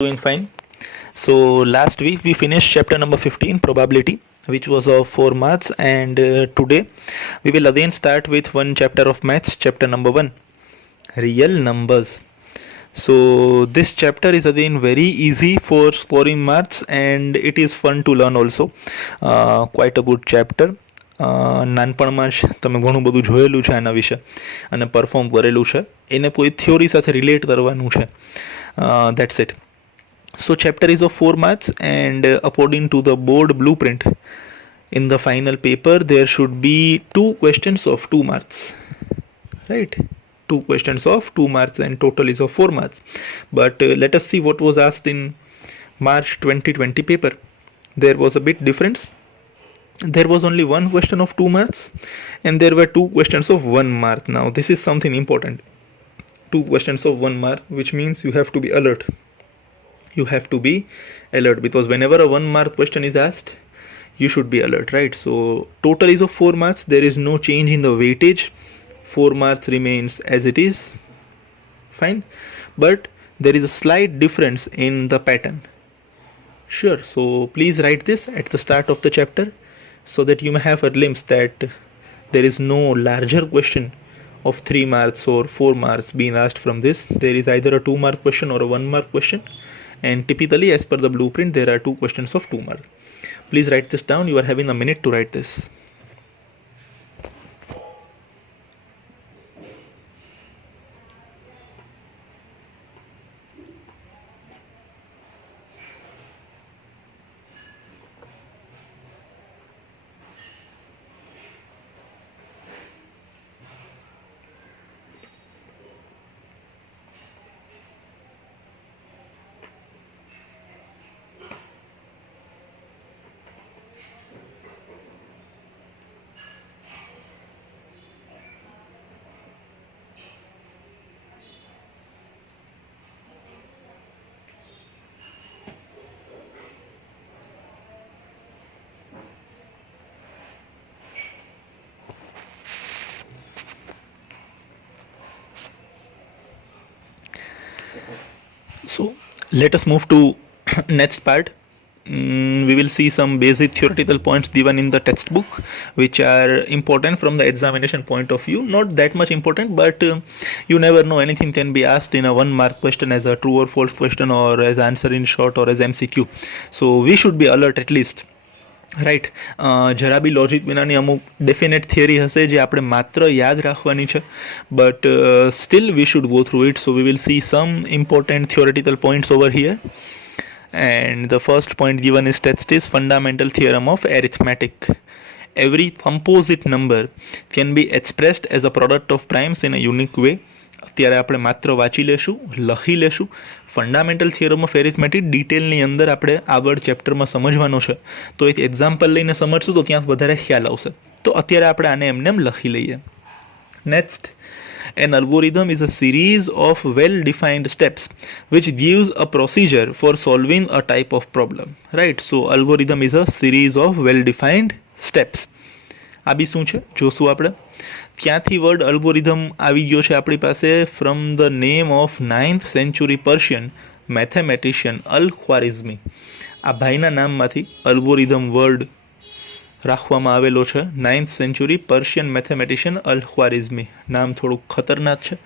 Doing fine. So last week we finished chapter number 15, probability, which was of 4 marks, and today we will again start with one chapter of maths, chapter number 1, real numbers. So this chapter is again very easy for scoring marks, and it is fun to learn also. Quite a good chapter. નાનપણમાં જ તમે ઘણું બધું જોયેલું છે આના વિશે અને પરફોર્મ કરેલું છે, એને કોઈ થિયોરી સાથે રિલેટ કરવાનું છે. That's it. So chapter is of 4 marks, and according to the board blueprint, in the final paper there should be 2 questions of 2 marks, right? 2 questions of 2 marks and total is of 4 marks. But let us see what was asked in March 2020 paper. There was a bit difference. There was only one question of 2 marks and there were 2 questions of 1 mark. Now this is something important. 2 questions of 1 mark, which means you have to be alert. You have to be alert because whenever a 1 mark question is asked, you should be alert, right? So total is of 4 marks. There is no change in the weightage. 4 marks remains as it is. Fine. But there is a slight difference in the pattern. Sure. So please write this at the start of the chapter so that you may have a glimpse that there is no larger question of 3 marks or 4 marks being asked from this. There is either a 2 mark question or a 1 mark question, and typically as per the blueprint there are 2 questions of 2 marks. Please write this down. You are having a minute to write this. So let us move to next part. We will see some basic theoretical points given in the textbook which are important from the examination point of view. Not that much important, but you never know, anything can be asked in a 1 mark question as a true or false question, or as answer in short, or as MCQ. So we should be alert at least, right. જરા બી logic વિનાની અમુક definite theory હશે જે આપણે માત્ર યાદ રાખવાની છે, but still we should go through it. So we will see sum important theoretical points over here. And the first point given is text is fundamental theorem of arithmetic. Every composite number can be expressed as a product of primes in a unique way. અત્યારે આપણે માત્ર વાંચી લેશું, લખી લેશું. Fundamental theorem of arithmetic ડિટેલની અંદર આપણે આગળ ચેપ્ટરમાં સમજવાનો છે, તો એક એક્ઝામ્પલ લઈને સમજશું તો ત્યાં વધારે ખ્યાલ આવશે. તો અત્યારે આપણે આને એમને એમ લખી લઈએ. Next, an algorithm is a series of well-defined steps which gives a procedure for solving a type of problem, right? So algorithm is a series of well-defined steps. આ બી શું છે જોશું આપણે. ક્યાંથી વર્ડ અલ્ગોરિધમ આવી ગયો છે આપણી પાસે? From the name of 9th century Persian mathematician al Khwarizmi. આ ભાઈના નામમાંથી અલ્ગોરિધમ વર્ડ રાખવામાં આવેલો છે. 9th century પર્શિયન મેથેમેટિશિયન અલ ખ્વારિઝમી. નામ થોડુંક ખતરનાક છે,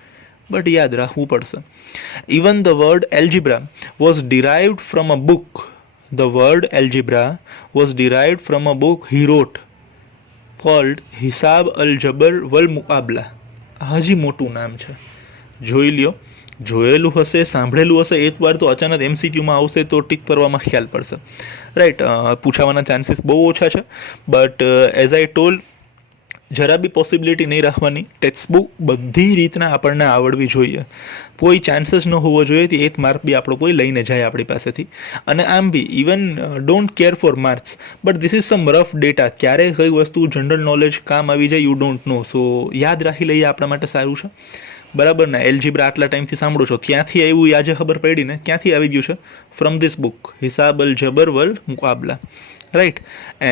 બટ યાદ રાખવું પડશે. Even the word algebra was derived from a book. The word algebra was derived from a book he wrote called Hisab અલ જબર વલ મુકાબલા. હજી મોટું નામ છે, જોઈ લ્યો. જોયેલું હશે, સાંભળેલું હશે એકવાર તો અચાનક MCQમાં આવશે તો ટીક કરવામાં ખ્યાલ પડશે, રાઈટ. પૂછાવાના ચાન્સીસ બહુ ઓછા છે, બટ એઝ આઈ ટોલ્ડ, જરા બી પોસિબિલિટી નહીં રાખવાની. ટેક્સ્ટબુક બધી રીતના આપણને આવડવી જોઈએ. કોઈ ચાન્સીસ ન હોવો જોઈએ કે 1 માર્ક બી આપણો કોઈ લઈને જાય આપણી પાસેથી. અને આમ બી even don't care for marks, but this is some rough data. ક્યારે કઈ વસ્તુ જનરલ નોલેજ કામ આવી જાય યુ ડોન્ટ નો. સો યાદ રાખી લઈએ, આપણા માટે સારું છે, બરાબર ને. એલ્જિબ્રા આટલા ટાઈમથી સાંભળો છો, ક્યાંથી આવ્યું આજે ખબર પડી ને, ક્યાંથી આવી ગયું છે? ફ્રોમ ધીસ બુક, હિસાબ અલ જબર વલ મુકાબલા, right?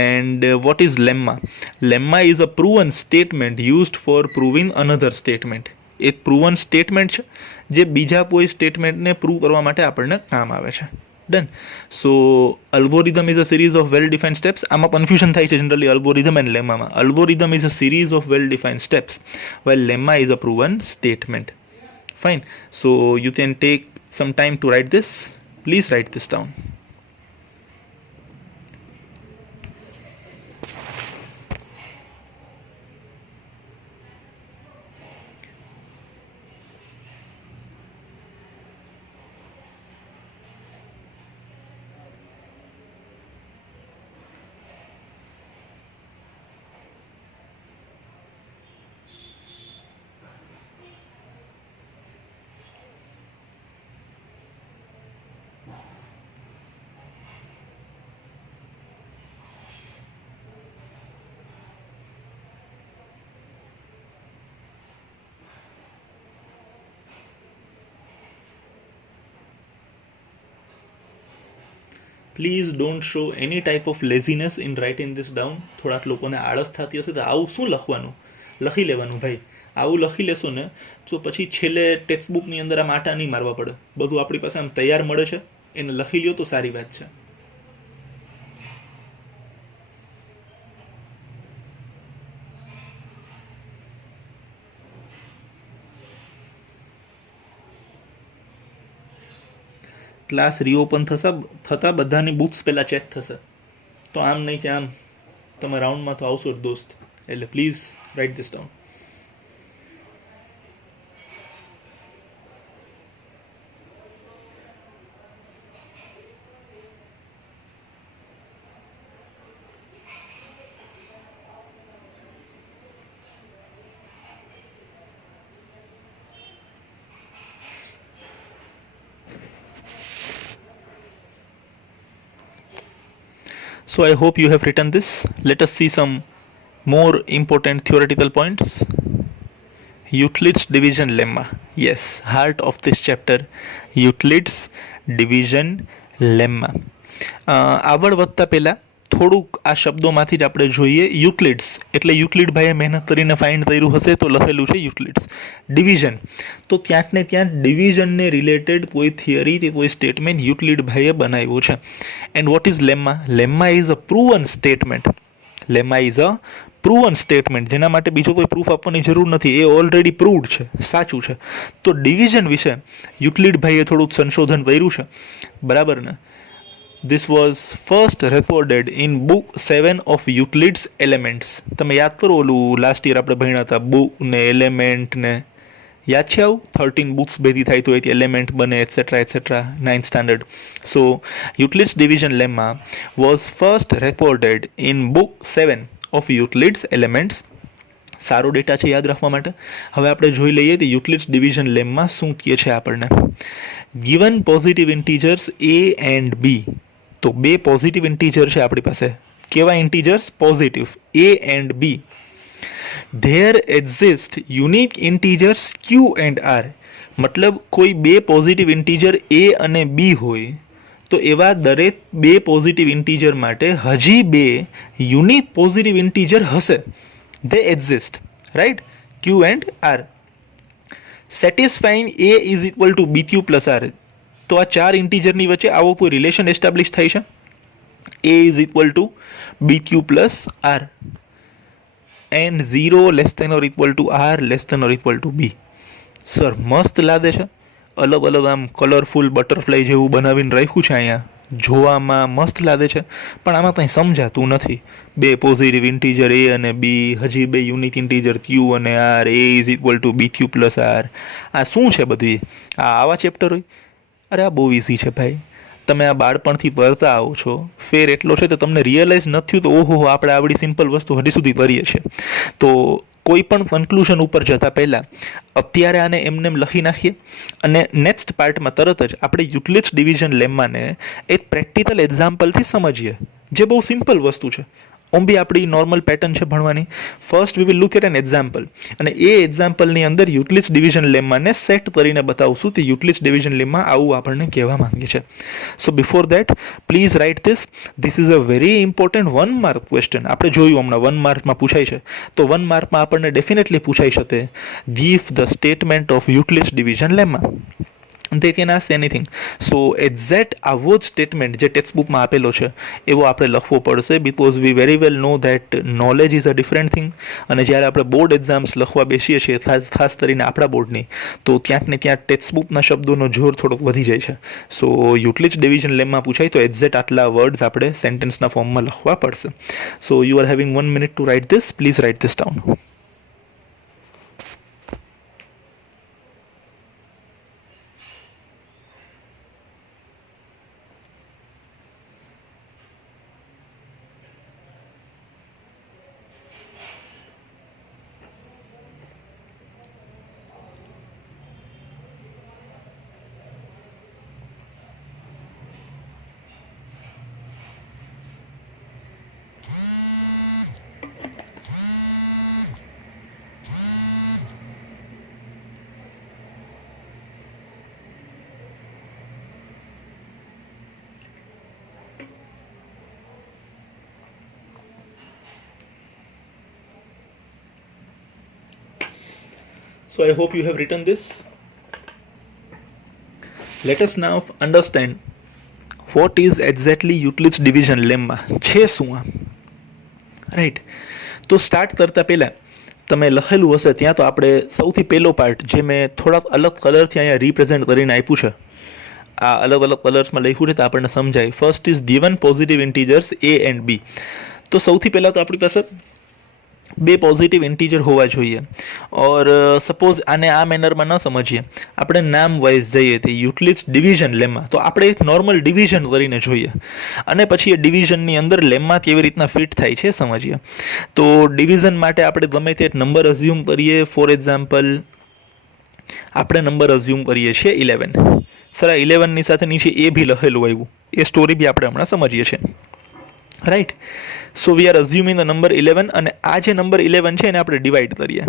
And what is lemma? Lemma is a proven statement used for proving another statement. એક પ્રુવન સ્ટેટમેન્ટ છે જે બીજા કોઈ સ્ટેટમેન્ટને પ્રૂવ કરવા માટે આપણને કામ આવે છે. Done. So algorithm is a series of well defined steps. આમાં કન્ફ્યુઝન થાય છે જનરલી અલ્ગોરિધમ એન્ડ લેમ્મામાં. Algorithm is a series of well defined steps while lemma is a proven statement. Fine. So you can take some time to write this. Please write this down. Please don't show any type of laziness in writing this down. થોડાક લોકોને આળસ થતી હશે તો આવું શું લખવાનું, લખી લેવાનું ભાઈ. આવું લખી લેશો ને તો પછી છેલ્લે ટેક્સ્ટ બુકની અંદર આમ આટા નહીં મારવા પડે. બધું આપણી પાસે આમ તૈયાર મળે છે, એને લખી લ્યો તો સારી વાત છે. ક્લાસ રીઓપન થતાં બધાની બુક્સ પહેલાં ચેક થશે. તો આમ નહીં કે આમ તમે રાઉન્ડમાં તો આવશો જ દોસ્ત. એટલે please write this down. So I hope you have written this. Let us see some more important theoretical points. Euclid's division lemma. Yes, heart of this chapter. Euclid's division lemma. આગળ વધતા પહેલાં થોડુંક આ શબ્દોમાંથી જ આપણે જોઈએ. યુક્લિડ્સ એટલે યુક્લિડ ભાઈએ મહેનત કરીને ફાઇન્ડ કર્યું હશે તો લખેલું છે યુક્લિડ્સ. ડિવિઝન તો ક્યાંક ને ક્યાંક ડિવિઝનને રિલેટેડ કોઈ થિયરી કે કોઈ સ્ટેટમેન્ટ યુક્લિડ ભાઈએ બનાવ્યું છે. And what is lemma? Lemma is a proven statement. Lemma is a proven statement, જેના માટે બીજો કોઈ પ્રૂફ આપવાની જરૂર નથી, એ ઓલરેડી પ્રૂવડ છે, સાચું છે. તો ડિવિઝન વિશે યુક્લિડ ભાઈએ થોડુંક સંશોધન કર્યું છે, બરાબર ને? This was first recorded in book 7 of Euclid's Elements. તમે યાદ કરો ઓલું લાસ્ટ યર આપણે ભણ્યા હતા, બુક ને એલિમેન્ટ ને, યાદ છે આવું? 13 બુક્સ ભેગી થાય તો એથી એલિમેન્ટ બને, etcetera etcetera, 9th standard. So Euclid's division lemma was first recorded in book 7 of Euclid's Elements. સારો ડેટા છે યાદ રાખવા માટે. હવે આપણે જોઈ લઈએ તો યુક્લિડ્સ ડિવિઝન લેમમાં શું કહે છે આપણને. Given positive integers a and b. તો બે પોઝિટિવ ઇન્ટીજર છે આપણી પાસે. કેવા integers? Positive, a and b. There exist unique integers q and r. મતલબ કોઈ બે પોઝિટિવ ઇન્ટીજર a અને b હોય તો એવા દરેક બે પોઝિટિવ ઇન્ટીજર માટે હજી બે યુનિક પોઝિટિવ ઇન્ટીજર હશે. They exist, right? Q and R. Satisfying A is equal to BQ plus R. તો આ ચાર ઇન્ટીજરની વચ્ચે આવો કોઈ રિલેશન એસ્ટાબ્લિશ થાય છે? A is equal to BQ plus R and 0 less than or equal to R less than or equal to B. Sir મસ્ત લાગે છે. અલગ અલગ આમ કલરફુલ બટરફ્લાય જેવું બનાવીને રાખ્યું છે અહીંયા. જોવામાં મસ્ત લાગે છે, પણ આમાં કંઈ સમજાતું નથી. બે પોઝિટિવ ઇન્ટીજર એ અને બી, હજી બે યુનિક ઇન્ટીજર ક્યુ અને r, a is equal to b q plus r. આ શું છે બધું? આ આવા ચેપ્ટર હોય? અરે આ બહુ ઇઝી છે ભાઈ. તમે આ બાળપણથી પડતા આવો છો, ફેર એટલો છે તો તમને રિયલાઇઝ નથી થયું તો ઓહો આપણે આવડી સિમ્પલ વસ્તુ હજી સુધી કરીએ છીએ. તો કોઈ પણ કન્ક્લુઝન ઉપર જતાં પહેલાં અત્યારે આને એમને લખી નાખીએ અને નેક્સ્ટ પાર્ટમાં તરત જ આપણે યુક્લિડ્સ ડિવિઝન લેમ્માને એક પ્રેક્ટિકલ એક્ઝામ્પલથી સમજીએ, જે બહુ સિમ્પલ વસ્તુ છે. ઓમ બી આપણી નોર્મલ પેટર્ન છે ભણવાની. First we will look at an example, અને એ એક્ઝામ્પલની અંદર યુટિલિટ્સ ડિવિઝન લેમ્માને સેટ કરીને બતાવશું તે યુટિલિટ્સ ડિવિઝન લેમ્મા આવું આપણને કહેવા માંગે છે. So before that please write this is a very important 1 mark question. આપણે જોયું હમણાં 1 માર્કમાં પૂછાય છે, તો 1 માર્કમાં આપણને ડેફિનેટલી પૂછાઈ શકે give the statement of Euclid's division lemma. they can ask anything. So exact આવો જ સ્ટેટમેન્ટ જે ટેક્સ્ટ બુકમાં આપેલો છે એવો આપણે લખવો પડશે, because we very well know that knowledge is a different thing. અને જ્યારે આપણે બોર્ડ એક્ઝામ્સ લખવા બેસીએ છીએ, ખાસ કરીને આપણા બોર્ડની, તો ક્યાંક ને ક્યાંક ટેક્સ્ટ બુકના શબ્દોનો જોર થોડોક વધી જાય છે. સો યુટિલિટ્સ ડિવિઝન લેમમાં પૂછાય તો એક્ઝેક્ટ આટલા વર્ડ્સ આપણે સેન્ટેન્સના ફોર્મમાં લખવા પડશે. So you are having 1 minute to write this. Please write this down. So I hope you have written this. Let us now understand what is exactly Euclid's division lemma છે શું આ, right. તો start કરતાં પહેલાં તમે લખેલું હશે ત્યાં તો આપણે સૌથી પહેલો પાર્ટ જે મેં થોડાક અલગ કલરથી અહીંયા રિપ્રેઝેન્ટ કરીને આપ્યું છે, આ અલગ અલગ કલર્સમાં લખ્યું છે તો આપણને સમજાય. First is given positive integers A and B. તો સૌથી પહેલાં તો આપણી પાસે બે પોઝિટિવ ઇન્ટીજર હોવા જોઈએ. ઓર સપોઝ આને આ મેનરમાં ન સમજીએ, આપણે નામ વાઇઝ જઈએ તે યુટિલિટ્સ ડિવિઝન લેમ્મા, તો આપણે એક નોર્મલ ડિવિઝન કરીને જોઈએ અને પછી એ ડિવિઝનની અંદર લેમ્મા કેવી રીતના ફિટ થાય છે સમજીએ. તો ડિવિઝન માટે આપણે ગમે તે નંબર અઝ્યુમ કરીએ. ફોર એક્ઝામ્પલ આપણે નંબર અઝ્યુમ કરીએ છીએ 11. સર આ 11ની સાથે નીચે એ બી લખેલું આવ્યું, એ સ્ટોરી બી આપણે હમણાં સમજીએ છીએ, right. So we are assuming the number 11, અને આ જે નંબર 11 છે એને આપણે ડિવાઈડ કરીએ.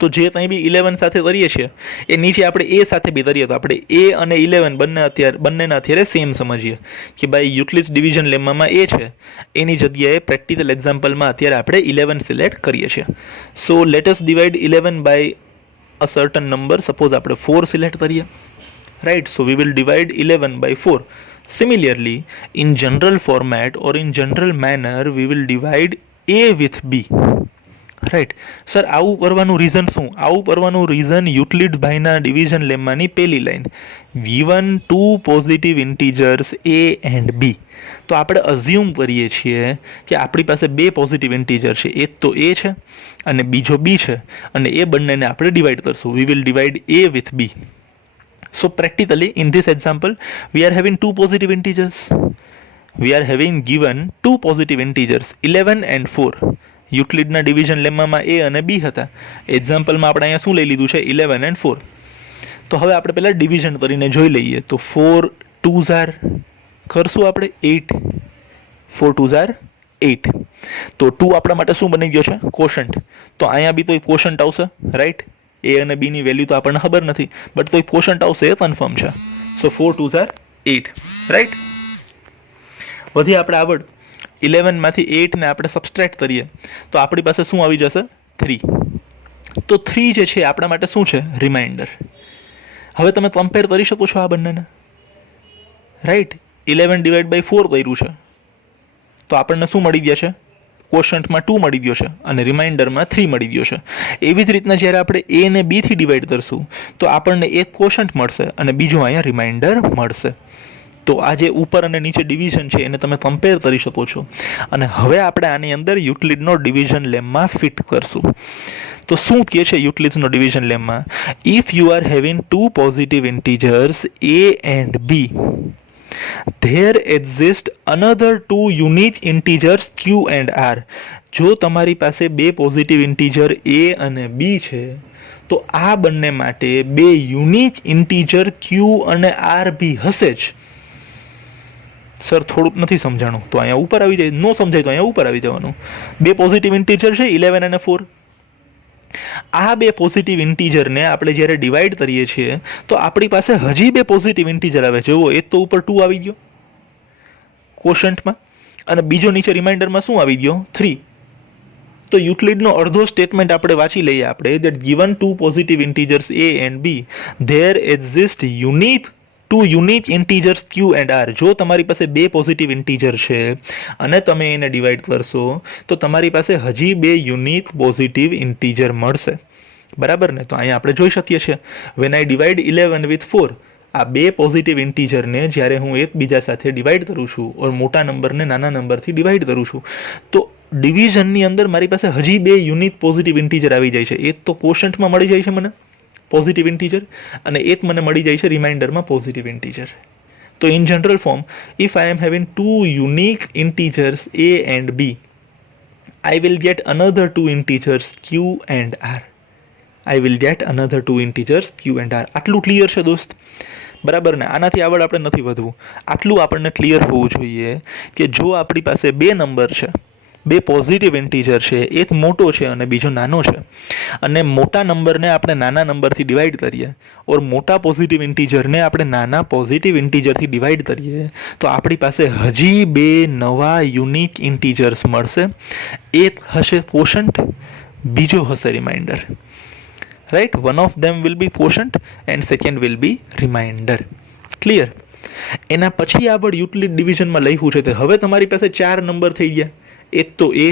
તો જે કંઈ બી 11 સાથે કરીએ છીએ એ નીચે આપણે એ સાથે બી કરીએ, તો આપણે એ અને 11 બંનેને અત્યારે સેમ સમજીએ કે ભાઈ યુટિલિટ્સ ડિવિઝન લેમ્મામાં એ છે, એની જગ્યાએ પ્રેક્ટિકલ એક્ઝામ્પલમાં અત્યારે આપણે 11 સિલેક્ટ કરીએ છીએ. So let us divide 11 by a certain number. Suppose આપણે 4 સિલેક્ટ કરીએ, right. So we will divide 11 by 4. Similarly, in general format or in general manner, we will divide A with B. Right. Sir આવું કરવાનું reason શું? આવું કરવાનું reason યુટિલિટ્સ ભાઈના division લેમ્માની પહેલી line, given two positive integers A and B. તો આપણે assume કરીએ છીએ કે આપણી પાસે બે પોઝિટિવ ઇન્ટીજર છે, એક તો A છે અને બીજો B છે, અને એ બંનેને આપણે ડિવાઈડ કરશું. we will divide A with B. So practically in this example we are having two positive integers. We are having given two positive integers 11 and 4. યુટિલિટના division લેમ્મામાં A અને B હતા. એક્ઝામ્પલમાં આપણે અહીંયા શું લઈ લીધું છે 11 and 4. તો હવે આપણે પહેલાં ડિવિઝન કરીને જોઈ લઈએ. તો 4 2s are કરશું આપણે 8, 4 2s are 8. તો 2 આપણા માટે શું બની ગયો છે? કોશન્ટ. તો અહીંયા બી તો કોશન્ટ આવશે, રાઈટ. એ અને બીની વેલ્યુ તો આપણને ખબર નથી, બટ તો કોશન્ટ આવશે એ કન્ફર્મ છે. સો 4 2s are 8, રાઈટ. વધી આપણે આગળ 11માંથી 8ને આપણે સબસ્ટ્રેક્ટ કરીએ તો આપણી પાસે શું આવી જશે? 3. તો 3 જે છે આપણા માટે શું છે? રિમાઇન્ડર. હવે તમે કમ્પેર કરી શકો છો આ બંનેને, રાઈટ. 11 ડિવાઈડ બાય 4 કર્યું છે તો આપણને શું મળી ગયા છે? કોશન્ટમાં 2 મળી ગયો છે અને રિમાઇન્ડરમાં 3 મળી ગયો છે. એવી જ રીતના જ્યારે આપણે A ને B થી ડિવાઈડ કરશું તો આપણને એક કોશન્ટ મળશે અને બીજું અહીંયા રિમાઇન્ડર મળશે. તો આ જે ઉપર અને નીચે ડિવિઝન છે એને તમે કમ્પેર કરી શકો છો. અને હવે આપણે આની અંદર યુટિલિટનો ડિવિઝન લેમ્મા ફિટ કરશું. તો શું કહે છે યુટિલિટ્સનો division lemma? If you are having two positive integers A and B, there exist another two unique integers Q and R. જો તમારી પાસે બે પોઝિટિવ ઇન્ટીજર A અને B છે તો આ બંને માટે બે યુનિક ઇન્ટીજર Q અને R બી હશે જ. સર થોડુંક નથી સમજાણું, તો અહીંયા ઉપર આવી જાય. નો સમજાય તો અહીંયા ઉપર આવી જવાનું. બે પોઝિટિવ ઇન્ટીજર છે 11 અને 4. આ બે પોઝિટિવ ઇન્ટીજરને આપણે જ્યારે ડિવાઈડ કરીએ છીએ તો આપણી પાસે હજી બે પોઝિટિવ ઇન્ટીજર આવે. જુઓ, એક તો ઉપર 2 આવી ગયો કોશન્ટમાં, અને બીજો નીચે રિમાઇન્ડરમાં શું આવી ગયો? 3. તો યુક્લિડનો અડધો સ્ટેટમેન્ટ આપણે વાંચી લઈએ આપણે, that given two positive integers a and b there exist two unique integers q and r. જો તમારી પાસે બે પોઝિટિવ ઇન્ટીજર છે અને તમે એને ડિવાઈડ કરશો તો તમારી પાસે હજી બે યુનિક પોઝિટિવ ઇન્ટીજર મળશે. બરાબર ને? તો અહીંયા આપણે જોઈ શકીએ છીએ when I divide 11 with 4, આ બે પોઝિટિવ ઇન્ટીજરને જ્યારે હું એકબીજા સાથે ડિવાઈડ કરું છું ઓર મોટા નંબરને નાના નંબરથી ડિવાઈડ કરું છું તો ડિવિઝનની અંદર મારી પાસે હજી બે યુનિક પોઝિટિવ ઇન્ટીજર આવી જાય છે. એક તો કોશન્ટમાં મળી જાય છે મને પોઝિટિવ ઇન્ટીજર, અને એક મને મળી જાય છે રિમાઇન્ડરમાં પોઝિટિવ ઇન્ટીજર. તો in general form, if I am having two unique integers a and b, I will get another two integers q and r. I will get another two integers q and r. આટલું clear છે દોસ્ત? બરાબર ને? આનાથી આગળ આપણે નથી વધવું. આટલું આપણને ક્લિયર હોવું જોઈએ કે જો આપણી પાસે બે નંબર છે, બે પોઝિટિવ ઇન્ટીજર છે, એક મોટો છે અને બીજો નાનો છે, અને મોટા નંબરને આપણે નાના નંબરથી ડિવાઈડ કરીએ ઓર મોટા પોઝિટિવ ઇન્ટીજરને આપણે નાના પોઝિટિવ ઇન્ટીજરથી ડિવાઈડ કરીએ તો આપણી પાસે હજી બે નવા યુનિક ઇન્ટીજર્સ મળશે. એક હશે કોશન્ટ, બીજો હશે remainder. Right? One of them will be quotient and second will be remainder. Clear? એના પછી આગળ યુક્લિડ ડિવિઝનમાં લખ્યું છે તે હવે તમારી પાસે ચાર નંબર થઈ ગયા. એક તો a,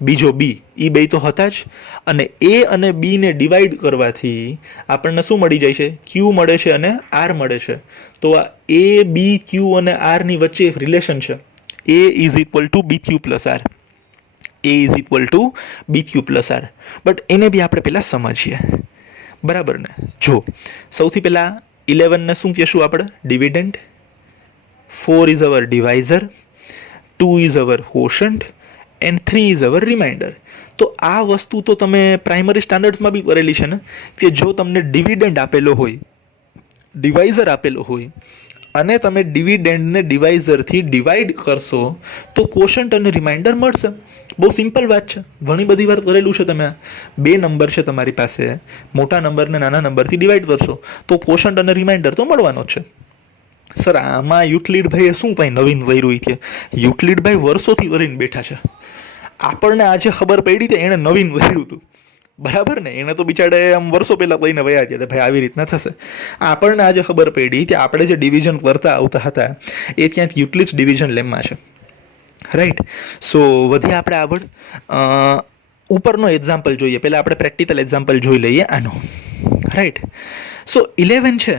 બીજો b, એ બે તો હતા જ, અને a અને b ને ડિવાઈડ કરવાથી આપણને શું મળી જાય છે? q મળે છે અને r મળે છે. તો આ a, b, q અને r ની વચ્ચે એક રિલેશન છે. a is equal to bq plus r. a is equal to bq plus r. But એને બી આપણે પહેલાં સમજીએ. બરાબર ને? જો સૌથી પહેલાં 11 ને શું કહેશું આપણે? Dividend. 4 is our divisor. 2 is our quotient and 3 is our remainder. તો આ વસ્તુ તો તમે પ્રાઇમરી સ્ટાન્ડર્ડ્સમાં બી કરેલી છે ને, કે જો તમને ડિવિડન્ડ આપેલો હોય, ડિવાઇઝર આપેલો હોય, અને તમે ડિવિડન્ડને ડિવાઇઝરથી ડિવાઈડ કરશો તો કોશન્ટ અને રિમાઇન્ડર મળશે. બહુ સિમ્પલ વાત છે, ઘણી બધી વાર કરેલું છે તમે. બે નંબર છે તમારી પાસે, મોટા નંબરને નાના નંબરથી ડિવાઈડ કરશો તો કોશન્ટ અને રિમાઇન્ડર તો મળવાનો જ છે. સર આમાં યુક્લિડભાઈએ શું કંઈ નવીન કર્યું? કે યુક્લિડભાઈ વર્ષોથી કરીને બેઠા છે. આપણને આજે ખબર પડી કે એણે નવીન કર્યું હતું. બરાબર ને? એને તો બિચારે આમ વર્ષો પહેલાં કહીને વયા ગયા ભાઈ આવી રીતના થશે. આપણને આજે ખબર પડી કે આપણે જે ડિવિઝન કરતા આવતા હતા એ ક્યાંક યુક્લિડ ડિવિઝન લેમમાં છે. રાઈટ? સો વધ્યા આપણે આગળ. ઉપરનો એક્ઝામ્પલ જોઈએ. પહેલાં આપણે પ્રેક્ટિકલ એક્ઝામ્પલ જોઈ લઈએ આનો. રાઈટ? સો 11 છે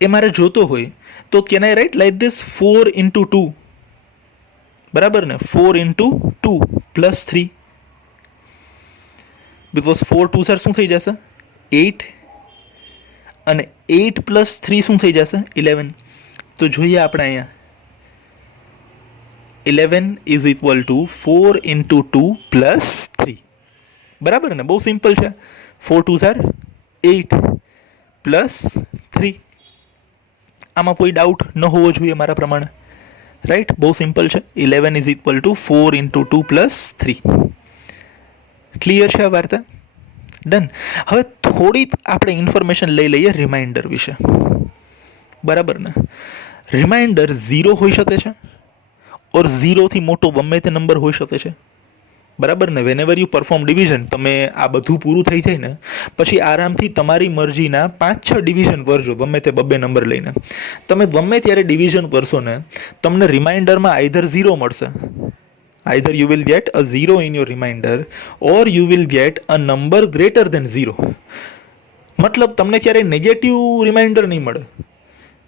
એ મારે જોતો હોય તો can I write like this 4 into 2. બરાબર ને? 4 into 2 plus 3. બિકોઝ 4 2 સર શું થઈ જશે? 8, અને 8 plus 3 શું થઈ જશે? 11. તો જોઈએ આપણે અહીંયા 11 is equal to 4 into 2 plus 3. બરાબર ને? બહુ સિમ્પલ છે. 4 2 સર 8 પ્લસ 3. આમાં કોઈ ડાઉટ ન હોવો જોઈએ મારા પ્રમાણે. રાઈટ? બહુ સિમ્પલ છે. 11 is equal to 4 into 2 plus 3. Clear છે આ વાર્તા? ડન. હવે થોડી આપણે ઇન્ફોર્મેશન લઈ લઈએ રિમાઇન્ડર વિશે. બરાબર ને? રિમાઇન્ડર 0 હોઈ શકે છે ઓર 0થી મોટો ગમે તે નંબર હોઈ શકે છે. બરાબર ને? વેનેવર યુ પરફોર્મ ડિવિઝન, તમે આ બધું પૂરું થઈ જાય ને પછી આરામથી તમારી મરજીના 5-6 ડિવિઝન કરજો, ગમે તે બબ્બે નંબર લઈને. તમે ગમે ત્યારે ડિવિઝન કરશો ને તમને રિમાઇન્ડરમાં આઈધર 0 મળશે, either you will get a 0 in your remainder or you will get a number greater than 0. મતલબ તમને ક્યારેય નેગેટિવ રિમાઇન્ડર નહીં મળે.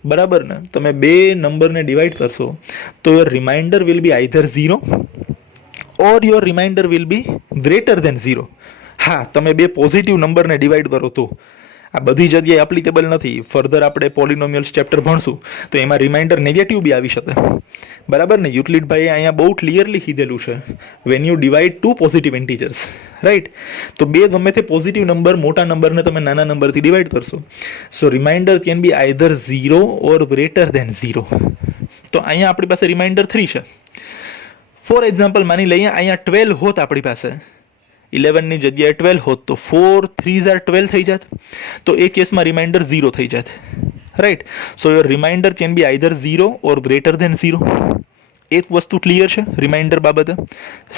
બરાબર ને? તમે બે નંબરને ડિવાઈડ કરશો તો your remainder will be either 0 or your remainder will be greater than 0. હા, તમે બે પોઝિટિવ નંબરને ડિવાઈડ કરો તો. આ બધી જગ્યાએ એપ્લિકેબલ નથી. ફર્ધર આપણે પોલિનોમિયલ્સ ચેપ્ટર ભણશું તો એમાં રિમાઇન્ડર નેગેટિવ બી આવી શકે. બરાબર ને? યુક્લિડભાઈએ અહીંયા બહુ ક્લિયરલી કીધેલું છે when you divide two positive integers. Right? તો બે ગમે તે પોઝિટિવ નંબર મોટા નંબરને તમે નાના નંબરથી ડિવાઈડ કરશો so remainder can be either 0 or greater than 0. તો અહીંયા આપણી પાસે રિમાઇન્ડર 3 છે. ફોર એક્ઝામ્પલ માની લઈએ અહીંયા 12 હોત આપણી પાસે, 11 ની જગ્યાએ 12 હોત તો 4 3s are 12 થઈ જાત, તો એ કેસમાં રિમાઇન્ડર 0 થઈ જાત. Right. So your remainder can be either 0 or greater than 0. એક વસ્તુ ક્લિયર છે રિમાઇન્ડર બાબતે.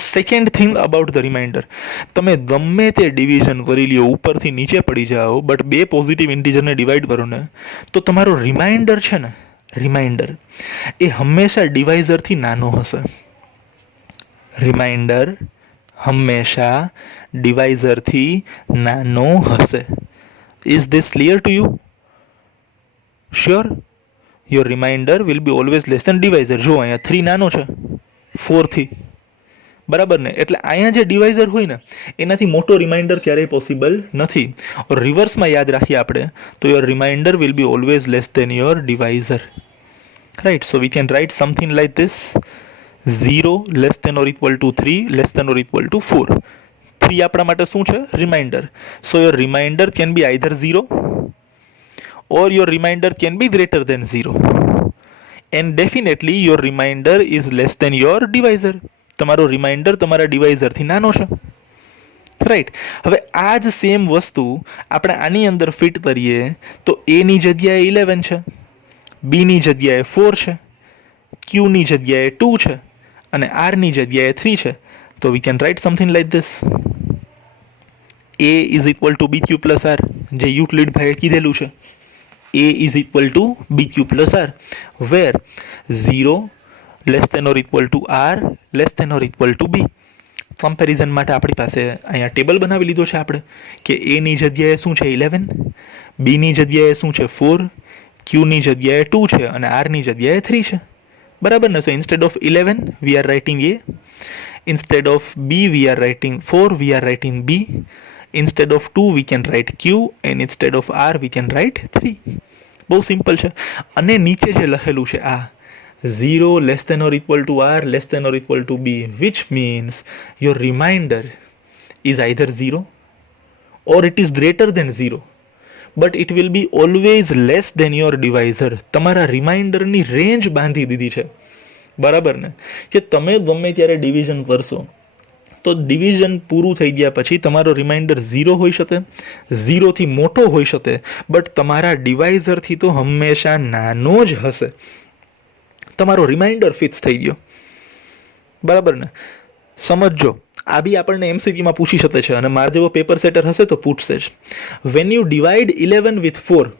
Second thing about the remainder, તમે ગમે તે ડિવિઝન કરી લ્યો, ઉપરથી નીચે પડી જાઓ, બટ બે પોઝિટિવ ઇન્ટીજરને ડિવાઈડ કરો ને તો તમારો રિમાઇન્ડર છે ને, રિમાઇન્ડર એ હંમેશા ડિવાઇઝરથી નાનો હશે. રિમાઇન્ડર હંમેશા ડિવાઇઝરથી નાનો હશે. Is this clear to you? Sure? Your remainder will be always less than divisor. જો અહીંયા 3 નાનો છે 4 થી, બરાબર ને? એટલે અહીંયા જે ડિવાઇઝર હોય ને એનાથી મોટો રિમાઇન્ડર ક્યારેય પોસિબલ નથી. રિવર્સમાં યાદ રાખીએ આપણે તો your remainder will be always less than your divisor. Right. So we can write something like this: 0 less than or equal to 3 less than or equal to 4. 3 આપણા માટે શું છે? Remainder. So your remainder can be either 0 or your remainder can be greater than 0, and definitely your remainder is less than your divisor. તમારો reminder તમારા ડિવાઇઝરથી નાનો છે. Right. હવે આ જ સેમ વસ્તુ આપણે આની અંદર ફિટ કરીએ તો a ની જગ્યાએ 11 છે, b ની જગ્યાએ 4 છે, q ની જગ્યાએ 2 છે અને r ની જગ્યાએ 3 છે. તો we can write something like this: a is equal to bq plus r, જે યુક્લિડ ભાઈએ કીધેલું છે. a is equal to bq plus r, where 0 less than or equal to r less than or equal to b. Comparison માટે આપણી પાસે અહીંયા table બનાવી લીધો છે આપણે કે a ની જગ્યાએ શું છે 11, b ની જગ્યાએ શું છે 4, q ની જગ્યાએ 2 છે અને r ની જગ્યાએ 3 છે. બરાબર ને? સો instead of 11 we are writing a, instead of b we are writing 4, we are writing b, instead of 2 we can write q, and instead of r we can write 3. બહુ સિમ્પલ છે. અને નીચે જે લખેલું છે આ 0 less than or equal to r less than or equal to b, which means your remainder is either 0 or it is greater than 0, but it will be always less than your divisor. તમારા રિમાઇન્ડરની range બાંધી દીધી છે. બરાબર ને? કે તમે ગમે ત્યારે ડિવિઝન કરશો તો ડિવિઝન પૂરું થઈ ગયા પછી તમારો રિમાઇન્ડર 0 હોઈ શકે, 0 થી મોટો હોઈ શકે, બટ તમારા ડિવાઇઝરથી તો હંમેશા નાનો જ હશે. તમારો રિમાઇન્ડર ફિક્સ થઈ ગયો. બરાબર ને? સમજો, આ બી આપણને એમસીક્યુમાં પૂછી શકે છે અને મારા જેવો પેપર સેટર હશે તો પૂછશે જ. Van you divide 11 with 4,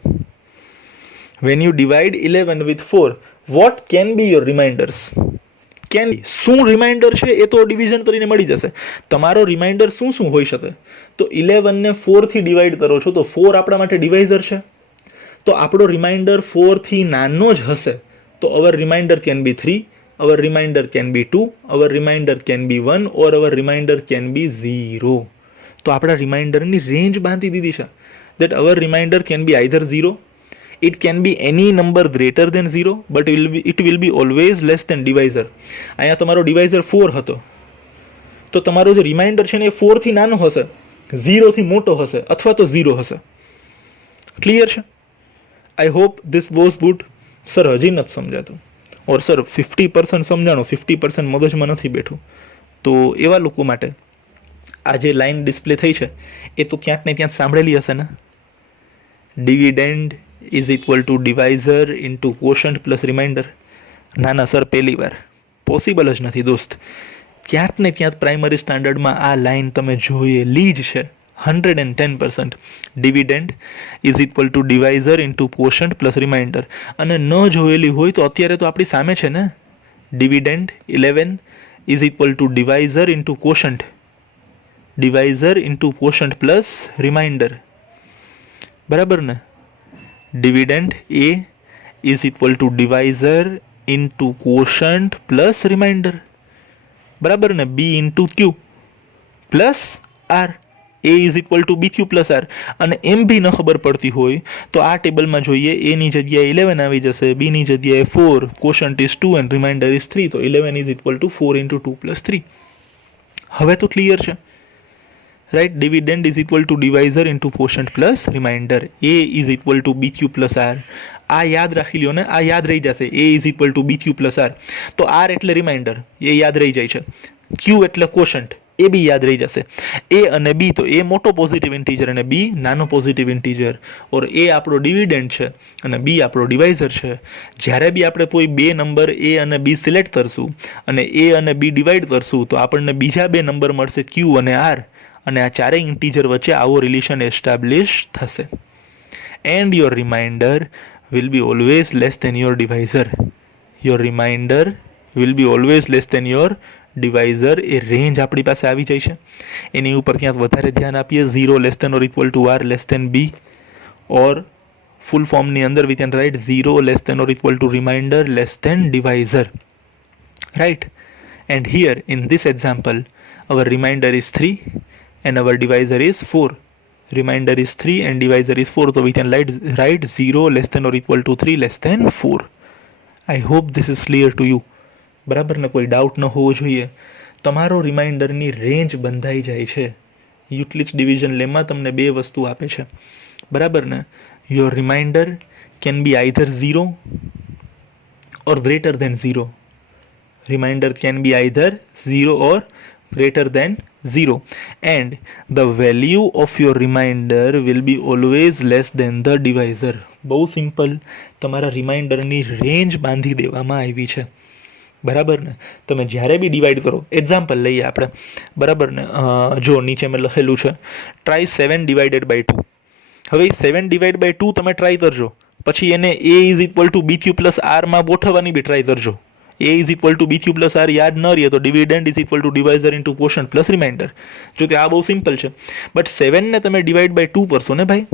when you divide 11 with 4, what can be your reminders? શું રિમાઇન્ડર છે એ તો ડિવિઝન કરીને મળી જશે. તમારો રિમાઇન્ડર શું શું હોઈ શકે? તો 11 ને 4 થી ડિવાઈડ કરો છો તો 4 આપણા માટે ડિવાઇઝર છે, તો આપણો રિમાઇન્ડર 4 થી નાનો જ હશે. તો our remainder can be 3, our remainder can be 2, our remainder can be 1 or our remainder can be 0. તો આપણા રિમાઇન્ડરની રેન્જ બાંધી દીધી છે. That our remainder can be either 0, it can be any number greater than 0, but it will be always less than divisor. અહીંયા તમારો ડિવાઇઝર 4 હતો તો તમારો જે રિમાઇન્ડર છે ને એ 4 થી નાનો હશે, 0 થી મોટો હશે અથવા તો 0 હશે. ક્લિયર છે? આઈ hope this was good. Sir હજી નથી સમજાતું, ઓર સર 50% સમજાણો, 50% મગજમાં નથી બેઠું. તો એવા લોકો માટે આ જે લાઈન ડિસ્પ્લે થઈ છે એ તો ક્યાંક ને ક્યાંક સાંભળેલી હશે ને. Dividend is equal to divisor into quotient plus remainder. ના ના સર, પહેલી વાર પોસિબલ જ નથી દોસ્ત. ક્યાંક ને ક્યાંક પ્રાઇમરી સ્ટાન્ડર્ડમાં આ લાઈન તમે જોયેલી જ છે 110%. Dividend is equal to divisor into quotient plus remainder. અને ન જોયેલી હોય તો અત્યારે તો આપણી સામે છે ને. Dividend 11 is equal to divisor into quotient, divisor into quotient plus remainder. બરાબર ને? Dividend A is equal to divisor into quotient plus remainder. બરાબર ને? B into Q plus R. A is equal to BQ plus R. અને એમ બી ન ખબર પડતી હોય તો આ ટેબલમાં જોઈએ, A ની જગ્યાએ 11 આવી જશે, B ની જગ્યાએ 4, quotient is 2 and remainder is 3. તો 11 is equal to 4 into 2 plus 3. હવે તો ક્લિયર છે. Right? Dividend is equal to divisor into quotient plus remainder. A is equal to BQ plus R. આ યાદ રાખી લ્યો ને, આ યાદ રહી જશે, a is equal to bq plus r. તો r એટલે રિમાઇન્ડર, એ યાદ રહી જાય છે. q એટલે કોશન્ટ, એ બી યાદ રહી જશે. a અને b, તો a મોટો પોઝિટિવ ઇન્ટીજર અને b નાનો પોઝિટિવ ઇન્ટીજર, ઓર a આપણો ડિવિડન્ડ છે અને b આપણો ડિવાઇઝર છે. જ્યારે બી આપણે કોઈ બે નંબર a અને b સિલેક્ટ કરશું અને a અને b ડિવાઈડ કરશું તો આપણને બીજા બે નંબર મળશે q અને r, અને આ ચારેય ઇન્ટીજર વચ્ચે આવો રિલેશન એસ્ટાબ્લિશ થશે. And your remainder will be always less than your divisor. Your reminder will be always less than your divisor. A range આપણી પાસે આવી જાય છે. એની ઉપર ક્યાંક વધારે ધ્યાન આપીએ, 0 less than or equal to r less than b, or full ફોર્મની અંદર we can write 0 less than or equal to remainder less than divisor, right? And here in this example our reminder is 3 and our divisor is 4. Remainder is 3 and divisor is 4, so we can write 0 less than or equal to 3 less than 4. I hope this is clear to you. બરાબર ને, કોઈ doubt ન હોવો જોઈએ. તમારો રિમાઇન્ડરની range બંધાઈ જાય છે. યુટિલિટી ડિવિઝન લેમાં તમને બે વસ્તુ આપે છે, બરાબર ને. Your remainder can be either 0 or greater than 0. Remainder can be either 0 or greater than 0, and the value of your remainder will be always less than the divisor. બહુ સિમ્પલ, તમારા રિમાઇન્ડરની range બાંધી દેવામાં આવી છે, બરાબર ને. તમે જ્યારે બી ડિવાઈડ કરો, એક્ઝામ્પલ લઈએ આપણે, બરાબર ને. જો નીચે મેં લખેલું છે ટ્રાય 7 ડિવાઇડેડ બાય 2. હવે 7 ડિવાઇડ બાય 2 તમે ટ્રાય કરજો, પછી એને a is equal to bq plus r માં ગોઠવવાની બી ટ્રાય કરજો. a is equal to bq plus r યાદ ન રહીએ તો dividend is equal to divisor into quotient plus remainder. જો તે આ બહુ સિમ્પલ છે, બટ 7ને તમે ડિવાઈડ બાય 2 કરશો ને ભાઈ,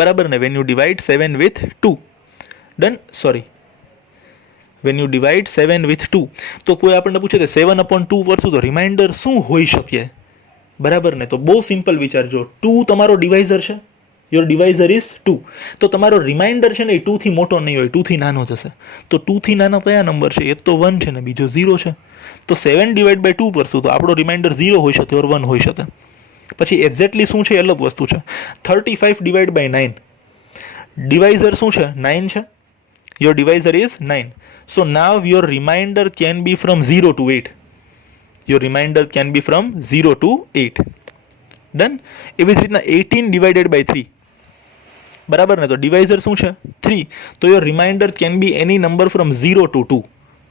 બરાબર ને. Van you divide 7 with 2, done, sorry, van you divide 7 with 2, તો કોઈ આપણને પૂછે તો 7/2 કરશું તો રિમાઇન્ડર શું હોઈ શકે, બરાબર ને. તો બહુ સિમ્પલ વિચારજો, 2 તમારો ડિવાઇઝર છે, યોર ડિવાઇઝર ઇઝ 2, તો તમારો રિમાઇન્ડર છે ને એ 2 થી મોટો નહીં હોય, 2 થી નાનો જશે. તો 2 થી નાનો કયા નંબર છે? એક તો 1 છે ને બીજો 0 છે. તો 7 ડિવાઈડ બાય 2 કરશું તો આપણો રિમાઇન્ડર 0 હોઈ શકે ઓર 1 હોઈ શકે. પછી એક્ઝેક્ટલી શું છે એ અલગ વસ્તુ છે. 35 ડિવાઈડ બાય 9, ડિવાઇઝર શું છે? 9 છે. Your divisor is 9. So now your remainder can be from 0 to 8. Your remainder can be from 0 to 8. Done. એવી જ રીતના 18 ડિવાઇડેડ બાય 3, બરાબર ને. તો ડિવાઇઝર શું છે? 3. તો your remainder can be any number from 0 to 2.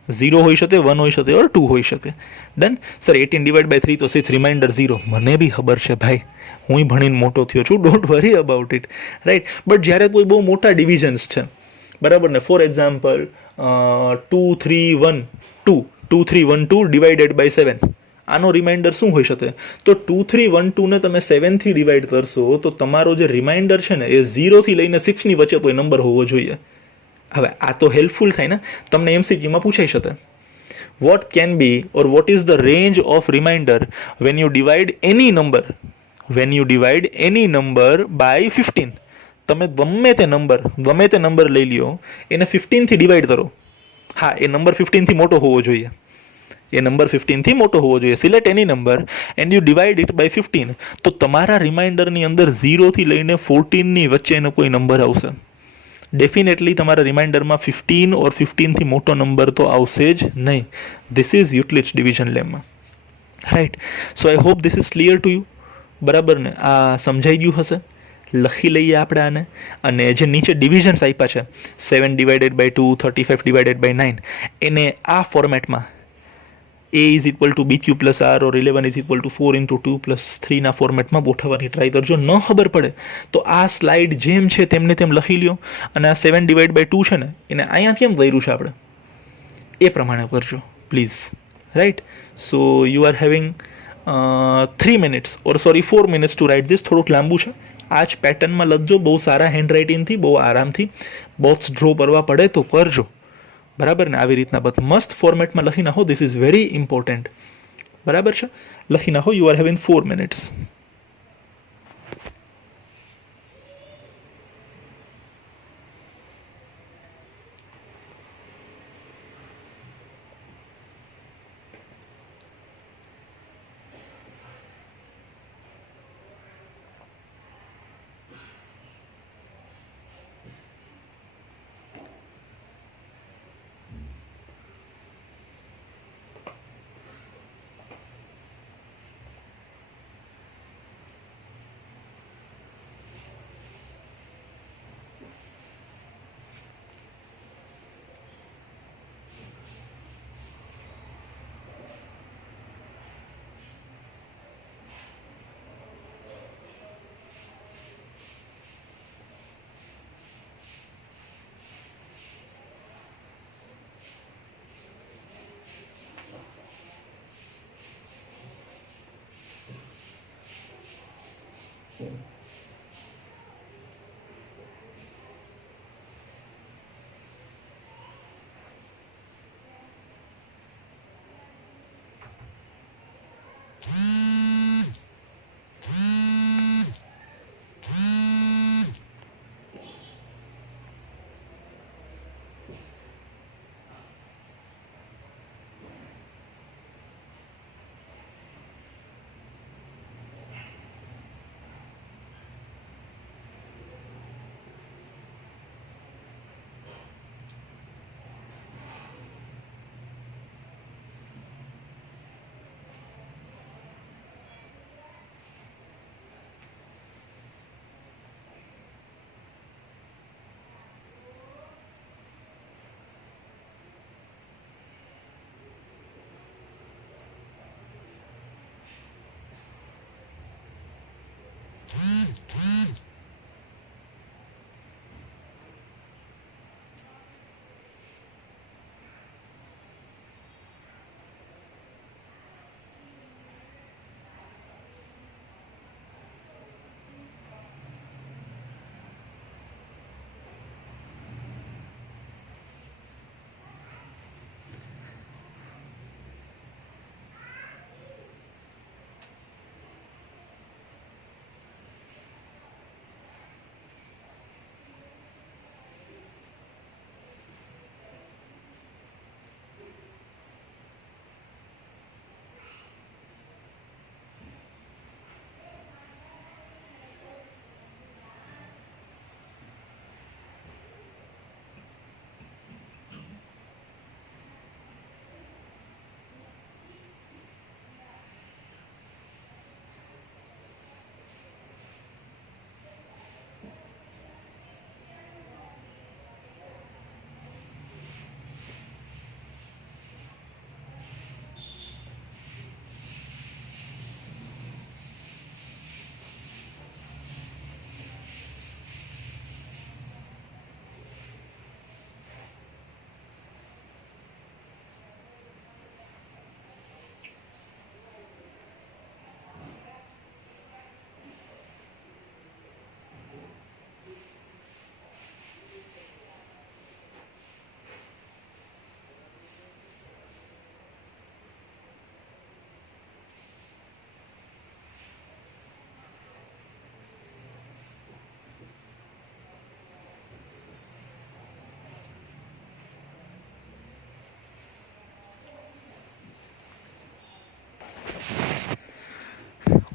0 હોઈ શકે, 1 હોઈ શકે ઓર 2 હોઈ શકે. ડન. સર 18 ડિવાઈડ બાય 3 તો સિક્સ રિમાઇન્ડર 0. મને બી ખબર છે ભાઈ, હું ભણીને મોટો થયો છું, don't worry about it, right. But જ્યારે કોઈ બહુ મોટા ડિવિઝન્સ છે, બરાબર ને. ફોર એક્ઝામ્પલ 2 3 1 2, 2 3 1 2 ડિવાઇડેડ બાય 7, આનો રિમાઇન્ડર શું હોઈ શકે? તો 2 3 1 2 ને તમે 7 થી ડિવાઈડ કરશો તો તમારો જે રિમાઇન્ડર છે ને એ 0 થી લઈને 6 ની વચ્ચે કોઈ નંબર હોવો જોઈએ. હવે આ તો હેલ્પફુલ થાય ને, તમને એમસીક્યુમાં પૂછાઈ શકે. What can be or what is the range of remainder when you divide any number, when you divide any number by 15. તમે ગમે તે નંબર લઈ લ્યો, એને 15 થી ડિવાઈડ કરો. હા, એ નંબર 15 થી મોટો હોવો જોઈએ, એ નંબર 15 થી મોટો હોવો જોઈએ. Select any number and you divide it by 15, તો તમારા રિમાઇન્ડરની અંદર 0 થી લઈને 14 ની વચ્ચેનો કોઈ નંબર આવશે. ડેફિનેટલી તમારા રિમાઇન્ડરમાં 15 ઓર 15 થી મોટો નંબર તો આવશે જ નહીં. This is Euclid's division lemma, right. So I hope this is clear to you, બરાબર ને. આ સમજાઈ ગયું હશે. લખી લઈએ આપણે આને, અને જે નીચે ડિવિઝન્સ આપ્યા છે 7 ડિવાઇડેડ બાય 2, 35 ડિવાઇડેડ બાય 9, એને આ ફોર્મેટમાં a is equal to bq plus r or 11 is equal to 4 into 2 plus 3 ના ફોર્મેટમાં ગોઠવવાની ટ્રાય કરજો. ન ખબર પડે તો આ સ્લાઇડ જેમ છે તેમને તેમ લખી લ્યો, અને આ 7 ડિવાઈડ બાય 2 છે ને એને અહીંયા કેમ કર્યું છે આપણે એ પ્રમાણે કરજો please, right. So you are having 3 minutes or sorry 4 minutes to write this. થોડુંક લાંબુ છે, આ જ પેટર્નમાં લખજો, બહુ સારા હેન્ડ રાઇટિંગથી, બહુ આરામથી. બોક્સ ડ્રો કરવા પડે તો કરજો, બરાબર ને. આવી રીતના બસ મસ્ત ફોર્મેટમાં લખી નાખો. ધીસ ઇઝ વેરી ઇમ્પોર્ટન્ટ, બરાબર છે. લખી નાખો. You are having 4 minutes.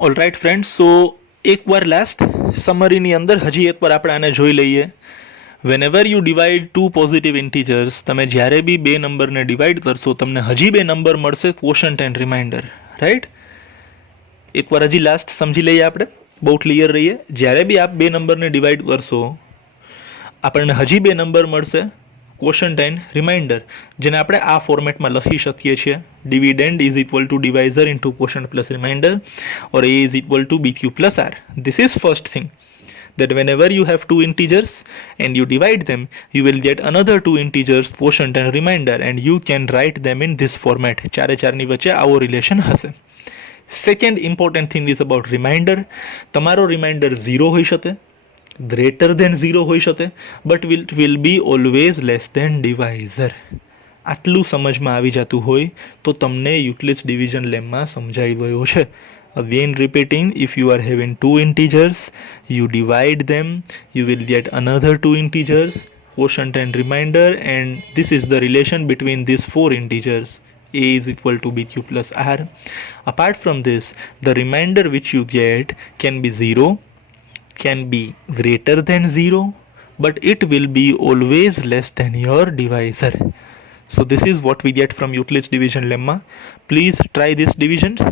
All right friends, so એકવાર લાસ્ટ સમરીની અંદર હજી એકવાર આપણે આને જોઈ લઈએ. Whenever you divide two positive integers, તમે જ્યારે બી બે નંબરને ડિવાઈડ કરશો તમને હજી બે નંબર મળશે ક્વોશન્ટ એન્ડ રિમાઇન્ડર. રાઈટ, એકવાર હજી લાસ્ટ સમજી લઈએ આપણે, બહુ ક્લિયર રહીએ. જ્યારે બી આપ બે નંબરને ડિવાઈડ કરશો આપણને હજી બે નંબર મળશે ક્વોશન્ટ એન્ડ રિમાઇન્ડર, જેને આપણે આ ફોર્મેટમાં લખી શકીએ છીએ. Dividend is equal to divisor into quotient plus remainder, or a is equal to bq plus r. This is first thing, that whenever you have two integers and you divide them, you will get another two integers quotient and remainder, and you can write them in this format. ચારે ચારની વચ્ચે આવો relation હશે. Second important thing is about remainder. તમારો remainder 0 હોઈ શકે, greater than 0 હોઈ શકે, but will be always less than divisor. આટલું સમજમાં આવી જતું હોય તો તમને યુક્લિડ્સ ડિવિઝન લેમમાં સમજાઈ ગયો છે. Again repeating, if you are having two integers, you divide them, you will get another two integers, quotient and remainder, and this is the relation between these four integers. A is equal to bq plus r. Apart from this, the remainder which you get can be 0, can be greater than 0, but it will be always less than your divisor. So this is what we get from Euclid's division lemma. Please try these divisions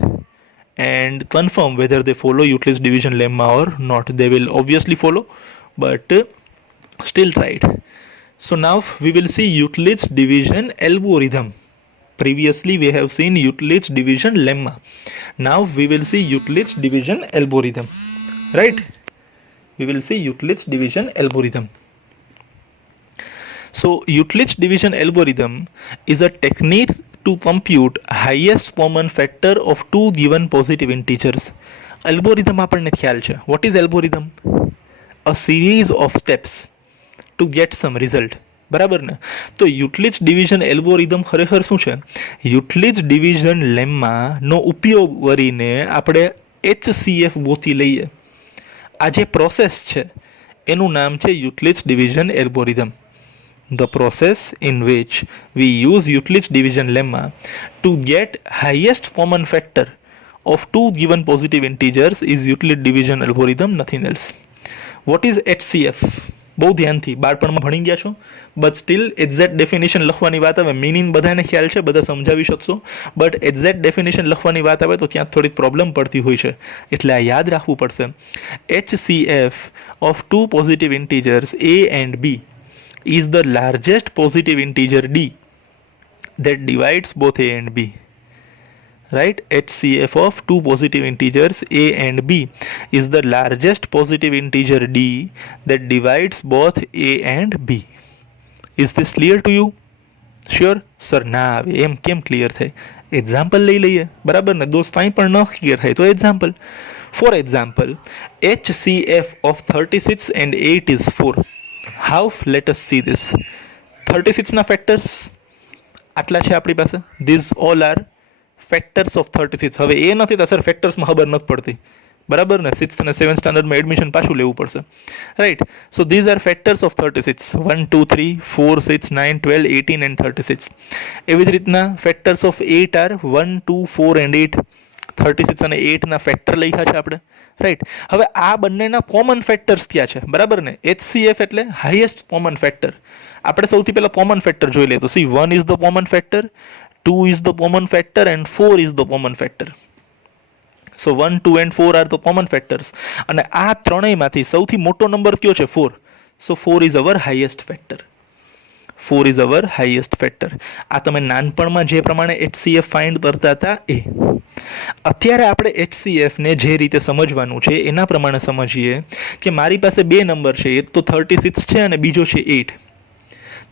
and confirm whether they follow Euclid's division lemma or not. They will obviously follow, but still try it. So now we will see Euclid's division algorithm. Previously we have seen Euclid's division lemma. Now we will see Euclid's division algorithm. Right? We will see Euclid's division algorithm. So Euclid's division algorithm is a technique to compute highest common factor of two given positive integers. Algorithm આપણને ખ્યાલ છે. What is algorithm? A series of steps to get some result. બરાબર ને? તો યુક્લિડ્સ division algorithm ખરેખર શું છે? Euclid's division લેમ્માનો ઉપયોગ કરીને આપણે HCF ગોતી લઈએ. આ જે પ્રોસેસ છે એનું નામ છે Euclid's division algorithm. The process in which we use Euclid's division lemma to get highest common factor of two given positive integers is Euclid division algorithm, nothing else. What is HCF? બહુ ધ્યાનથી બાળપણમાં ભણી ગયા છો, but still exact definition લખવાની વાત આવે, meaning બધાને ખ્યાલ છે, બધા સમજાવી શકશો, બટ એક્ઝેક્ટ ડેફિનેશન લખવાની વાત આવે તો ત્યાં થોડીક પ્રોબ્લેમ પડતી હોય છે, એટલે આ યાદ રાખવું પડશે. HCF of two positive integers a and b is the largest positive integer d that divides both a and b. Right? HCF of two positive integers a and b is the largest positive integer d that divides both a and b. Is this clear to you? Sure? Sir, ના આવે એમ કેમ clear થાય? Example લઈ લઈએ, બરાબર ને દોસ્ત? અહીં પણ ન ક્લિયર થાય તો example. For example, HCF of 36 and 8 is 4. How? Let us see this. 36 ના ફેક્ટર્સ આટલા છે આપણી પાસે. These all are factors of 36. હવે એ નથી તો સર ફેક્ટર્સમાં ખબર નથી પડતી, બરાબર ને? 6th અને 7th સ્ટાન્ડર્ડમાં એડમિશન પાછું લેવું પડશે. Right? So these are factors of 36. 1 2 3 4 6 9 12 18 and 36. એવી જ રીતના ફેક્ટર્સ ઓફ 8 આર 1 2 4 and 8. 36 અને 8 ના ફેક્ટર લખ્યા છે આપણે. રાઈટ? હવે આ બંનેના કોમન ફેક્ટર્સ ક્યાં છે? બરાબર ને? HCF એટલે હાઈએસ્ટ કોમન ફેક્ટર. આપણે સૌથી પહેલા કોમન ફેક્ટર જોઈ લઈએ તો C 1 is the common factor, 2 is the common factor, and 4 is the common factor. So 1, 2 and 4 are the common factors. અને આ ત્રણેયમાંથી સૌથી મોટો નંબર કયો છે? 4. So 4 is our highest factor. 4 is our highest factor. આ તમે નાનપણમાં જે પ્રમાણે HCF ફાઇન્ડ કરતા હતા એ. અત્યારે આપણે HCF ને જે રીતે સમજવાનું છે એના પ્રમાણે સમજીએ કે મારી પાસે બે નંબર છે, એક તો 36 છે અને બીજો છે 8.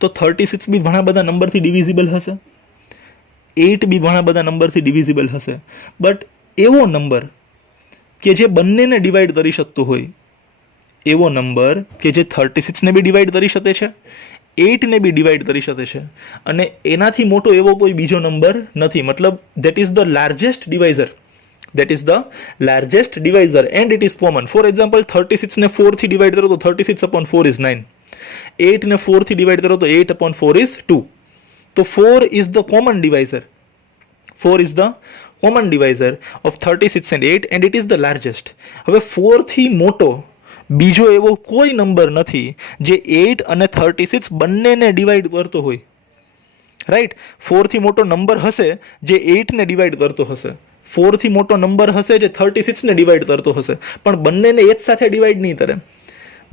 તો 36 બી ઘણા બધા નંબરથી ડિવિઝિબલ હશે, 8 બી ઘણા બધા નંબરથી ડિવિઝિબલ હશે, બટ એવો નંબર કે જે બંનેને ડિવાઈડ કરી શકતો હોય, એવો નંબર કે જે 36ને બી ડિવાઈડ કરી શકે છે, 8ને બી ડિવાઈડ કરી શકે છે, અને એનાથી મોટો એવો કોઈ બીજો નંબર નથી. મતલબ that is the largest divisor, that is the largest divisor, and it is common. For example, 36 ને 4 થી ડિવાઈડ કરો તો 36 upon 4 is 9. 8 ને 4 થી ડિવાઈડ કરો તો 8 upon 4 is 2. તો 4 is the common divisor. 4 is the common divisor of 36 and 8 and it is the largest. હવે 4 થી મોટો બીજો એવો કોઈ નંબર નથી જે 8 અને 36 બંનેને ડિવાઈડ કરતો હોય. રાઈટ, 4 થી મોટો નંબર હશે જે 8 ને ડિવાઈડ કરતો હશે, 4 થી મોટો નંબર હશે જે 36 ને ડિવાઈડ કરતો હશે, પણ બંનેને એક સાથે ડિવાઈડ નહીં કરે.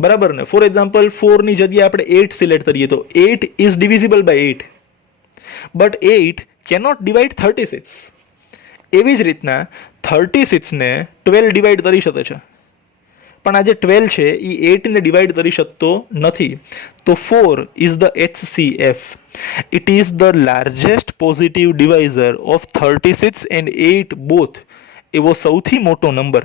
બરાબર ને? ફોર એક્ઝામ્પલ 4 ની જગ્યાએ આપણે 8 સિલેક્ટ કરીએ તો 8 is divisible by 8, but 8 cannot divide 36. એવી જ રીતના 36 ને 12 ડિવાઈડ કરી શકે છે, પણ આ જે 12 છે એ 8 ને ડિવાઈડ કરી શકતો નથી. તો 4 is the HCF. It is the largest positive divisor of 36 and 8 both. એવો સૌથી મોટો નંબર,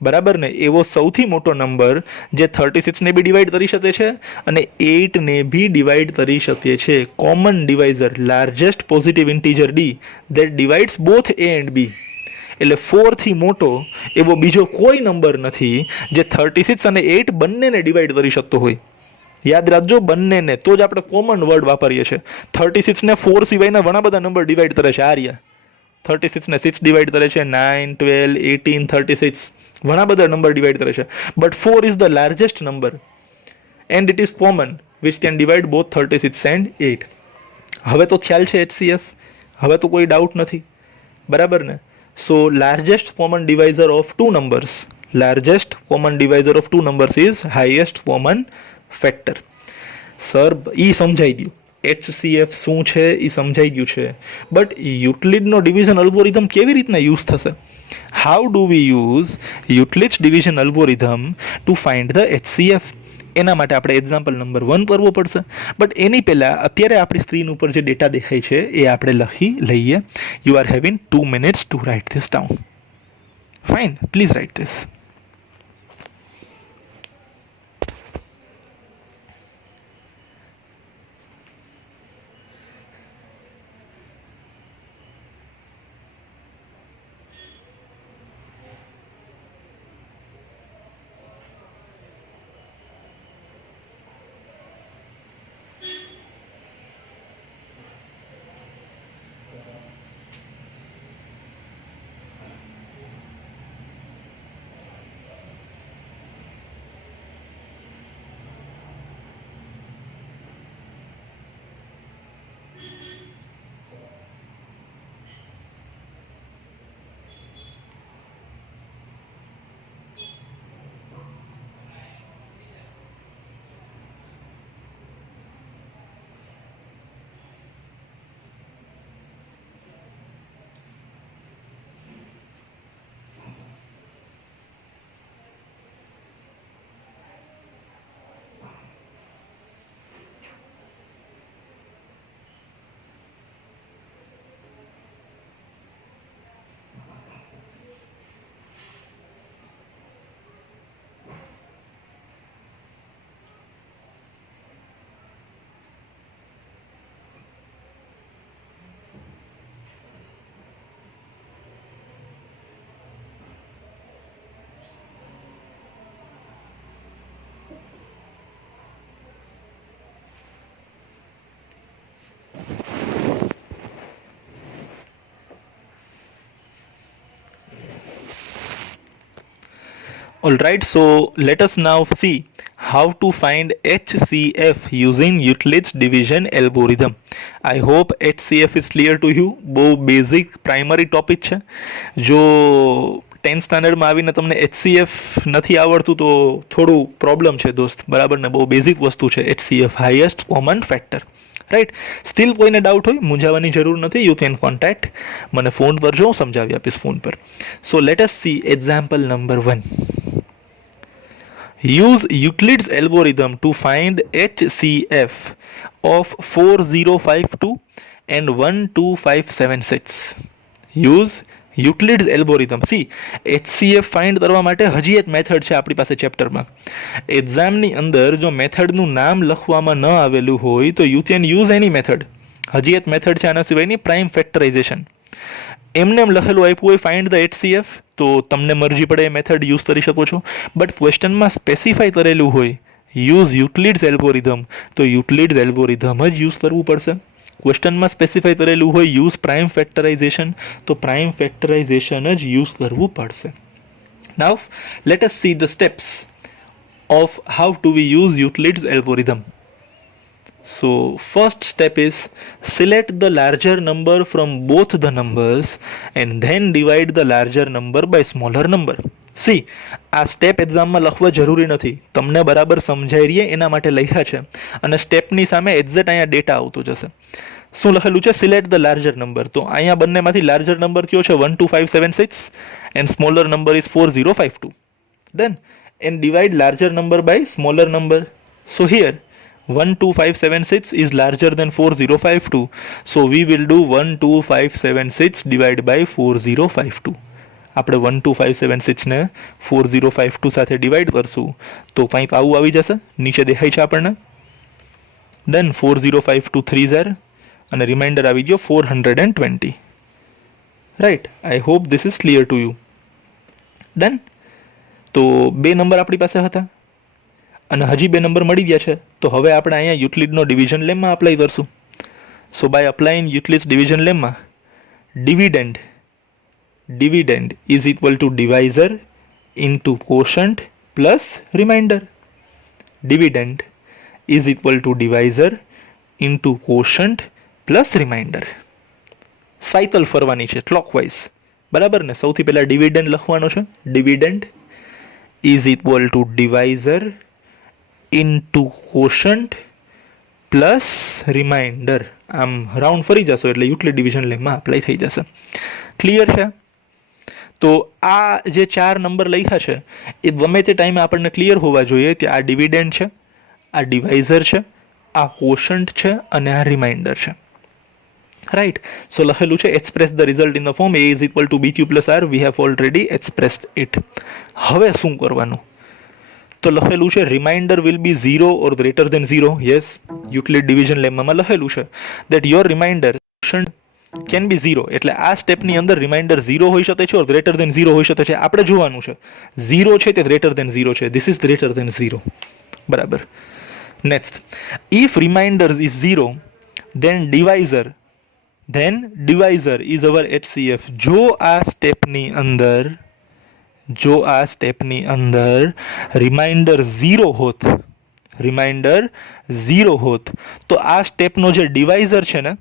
બરાબર ને, એવો સૌથી મોટો નંબર જે 36 ને બી ડિવાઈડ કરી શકે છે અને 8 ને બી ડિવાઈડ કરી શકે છે. Common divisor, largest positive integer D that divides both A and B. એટલે 4 થી મોટો એવો બીજો કોઈ નંબર નથી જે 36 અને 8 બંનેને ડિવાઈડ કરી શકતો હોય. યાદ રાખજો, બંનેને. તો જ આપણે કોમન વર્ડ વાપરીએ છીએ. 36 ને 4 સિવાયના ઘણા બધા નંબર ડિવાઈડ કરે છે. આ રહ્યા 36 ને 6 ડિવાઈડ કરે છે, 9, 12, 18, 36 ઘણા બધા નંબર ડિવાઈડ કરે છે. But 4 is the largest number and it is common which can divide both 36 and 8. હવે તો ખ્યાલ છે HCF, હવે તો કોઈ ડાઉટ નથી, બરાબર ને? So largest common divisor of two numbers, largest common divisor of two numbers is highest common factor. Sir એ સમજાઈ ગયું, HCF શું છે એ સમજાઈ ગયું છે, બટ યુક્લિડનો ડિવિઝન અલ્ગોરિધમ કેવી રીતના યુઝ થશે? How do we use Euclid's division algorithm to find the HCF? એના માટે આપણે એક્ઝામ્પલ નંબર 1 કરવો પડશે. બટ એની પહેલાં અત્યારે આપણી સ્ક્રીન ઉપર જે ડેટા દેખાય છે એ આપણે લખી લઈએ. You are having 2 minutes to write this down. Fine, please write this. Alright, so let us now see how to find HCF using Euclid's division algorithm. I hope HCF is clear to you. બહુ basic primary topic છે. જો 10th સ્ટાન્ડર્ડમાં આવીને તમને HCF નથી આવડતું તો થોડું problem છે દોસ્ત, બરાબર ને? બહુ બેઝિક વસ્તુ છે HCF, highest common factor. Right, steel કોઈને ડાઉટ હોય મૂંઝાવાની જરૂર નથી. યુ કેન કોન્ટેક્ટ મને ફોન પર, જો હું સમજાવી આપીશ ફોન પર. સો let us C example number 1. Use Euclid's algorithm to find HCF of 4052 and 12576. Use Euclid's algorithm. See, HCF find કરવા માટે હજી એક મેથડ છે આપણી પાસે ચેપ્ટરમાં. એક્ઝામની અંદર જો મેથડનું નામ લખવામાં ન આવેલું હોય તો you can use any method. હજી એક મેથડ છે આના સિવાયની, પ્રાઇમ ફેક્ટરાઇઝેશન. એમને એમ લખેલું આપ્યું હોય ફાઇન્ડ ધ HCF, તો તમને મરજી પડે એ મેથડ યુઝ કરી શકો છો. બટ ક્વેશ્ચનમાં સ્પેસિફાઈ કરેલું હોય યુઝ યુક્લિડ્સ એલ્ગોરિધમ, તો યુક્લિડ્સ એલ્ગોરિધમ જ યુઝ કરવું પડશે. ક્વેશ્ચનમાં સ્પેસિફાઈ કરેલું હોય યુઝ પ્રાઇમ ફેક્ટરાઇઝેશન, તો પ્રાઇમ ફેક્ટરાઇઝેશન જ યુઝ કરવું પડશે. Now let us see the steps of how do we use Euclid's algorithm. So first step is select the larger number from both the numbers and then divide the larger number by smaller number. See, આ step એક્ઝામમાં લખવા જરૂરી નથી, તમને બરાબર સમજાઈ રહીએ એના માટે લખ્યા છે અને સ્ટેપની સામે એક્ઝેક્ટ અહીંયા ડેટા આવતો જશે. શું લખેલું છે? Select the larger number. તો અહીંયા બંનેમાંથી લાર્જર નંબર કયો છે? 12576 and smaller number is 4052. Done. And divide larger number by smaller number. So here 12576 is larger than 4052. So we will do 12576 divided by 4052. આપણે 12576 ને 4052 સાથે ડિવાઈડ કરશું તો કંઈક આવું આવી જશે, નીચે દેખાય છે આપણને. ડન. 4052 3 0 અને રિમાઇન્ડર આવી ગયો 420. Right. I hope this is clear to you. Done. તો બે નંબર આપણી પાસે હતા અને હજી બે નંબર મળી ગયા છે, તો હવે આપણે અહીંયા યુક્લિડનો ડિવિઝન લેમમાં અપ્લાય કરશું. So by applying Euclid's division lemma dividend is equal to divisor into quotient plus remainder. Dividend is equal to divisor into quotient plus remainder. Cycle ફરવાની છે ક્લોકવાઇઝ, બરાબર ને? સૌથી પહેલાં ડિવિડેન્ડ લખવાનો છે. Dividend is equal to divisor into quotient plus remainder. આમ round ફરી જશો એટલે યુક્લિડ ડિવિઝન લેમમાં અપ્લાય થઈ જશે. ક્લિયર છે? તો આ જે ચાર નંબર લખ્યા છે એ ગમે તે ટાઈમે આપણને ક્લિયર હોવા જોઈએ કે આ ડિવિડેન્ડ છે, આ ડિવાઇઝર છે, આ કોશન્ટ છે અને આ રિમાઇન્ડર છે. રાઈટ. સો લખેલું છે express the result in the form a is equal to bq plus r. We have already expressed it. હવે શું કરવાનું? તો લખેલું છે remainder will be 0 or greater than 0. Yes, Euclid division lemma લખેલું છે that your remainder can be 0. એટલે આ સ્ટેપની અંદર રિમાઇન્ડર 0 હોઈ શકે છે ઓર ગ્રેટર દેન 0 હોઈ શકે છે. આપણે જોવાનું છે 0 છે તે ગ્રેટર દેન 0 છે. This is greater than 0. બરાબર. Next, if remainder is 0 then divisor is our HCF. જો આ સ્ટેપની અંદર રિમાઇન્ડર 0 હોત તો આ સ્ટેપનો જે ડિવાઇઝર છે ને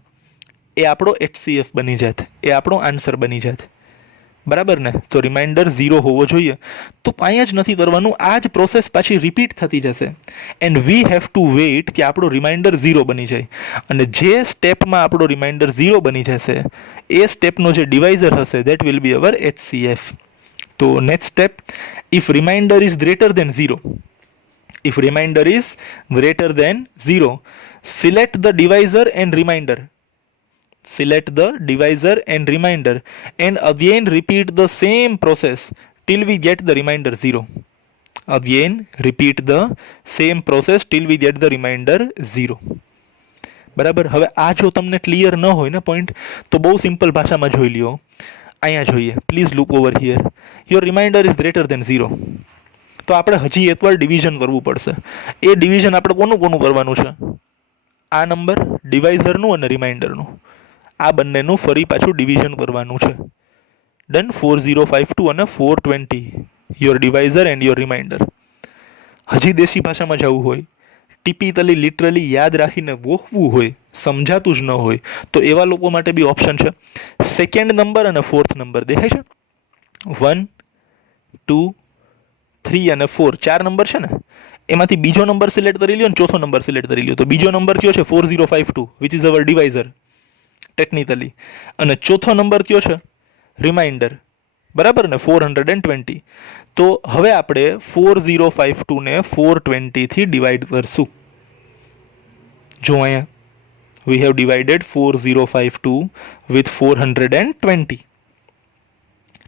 એ આપણો HCF બની જાત, એ આપણો આન્સર બની જાત. બરાબર ને? તો રિમાઇન્ડર 0 હોવો જોઈએ. તો કાંઈ જ નથી કરવાનું, આ જ પ્રોસેસ પાછી રિપીટ થતી જશે and we have to wait કે આપણો રિમાઇન્ડર 0 બની જાય. અને જે સ્ટેપમાં આપણો રિમાઇન્ડર 0 બની જશે એ સ્ટેપનો જે ડિવાઇઝર હશે that will be our HCF. તો next step, if remainder is greater than 0, select the divisor and remainder. Select the divisor and remainder and again repeat the same process till we get the remainder 0. Again repeat the same process till we get the remainder 0. બરાબર. હવે આ જો તમને clear ન હોય ને point તો બહુ સિમ્પલ ભાષામાં જોઈ લ્યો. અહીંયા જોઈએ, please look over here. Your remainder is greater than 0. તો આપણે હજી એકવાર ડિવિઝન કરવું પડશે. એ ડિવિઝન આપણે કોનું કરવાનું છે? આ નંબર ડિવાઇઝરનું અને રિમાઇન્ડરનું, આ બંનેનું ફરી પાછું ડિવિઝન કરવાનું છે. ડન. 4052 અને 420 યોર ડિવાઇઝર એન્ડ યોર રિમાઇન્ડર. હજી દેશી ભાષામાં જવું હોય, ટિપિકલી લિટરલી યાદ રાખીને ગોખવું હોય, સમજાતું જ ન હોય તો એવા લોકો માટે બી ઓપ્શન છે. સેકન્ડ નંબર અને ફોર્થ નંબર દેખાય છે? 1 2 3 અને 4 ચાર નંબર છે ને, એમાંથી બીજો નંબર સિલેક્ટ કરી લ્યો અને ચોથો નંબર સિલેક્ટ કરી લ્યો. તો બીજો નંબર કયો છે? 4052 વિચ ઇઝ અવર ડિવાઇઝર ટેકનિકલી, અને ચોથો નંબર કયો છે? રિમાઇન્ડર. બરાબર ને? 420. તો હવે આપણે 4052 ને 420 થી ડિવાઈડ કરશું. જો અહીંયા we have divided 4052 with 420.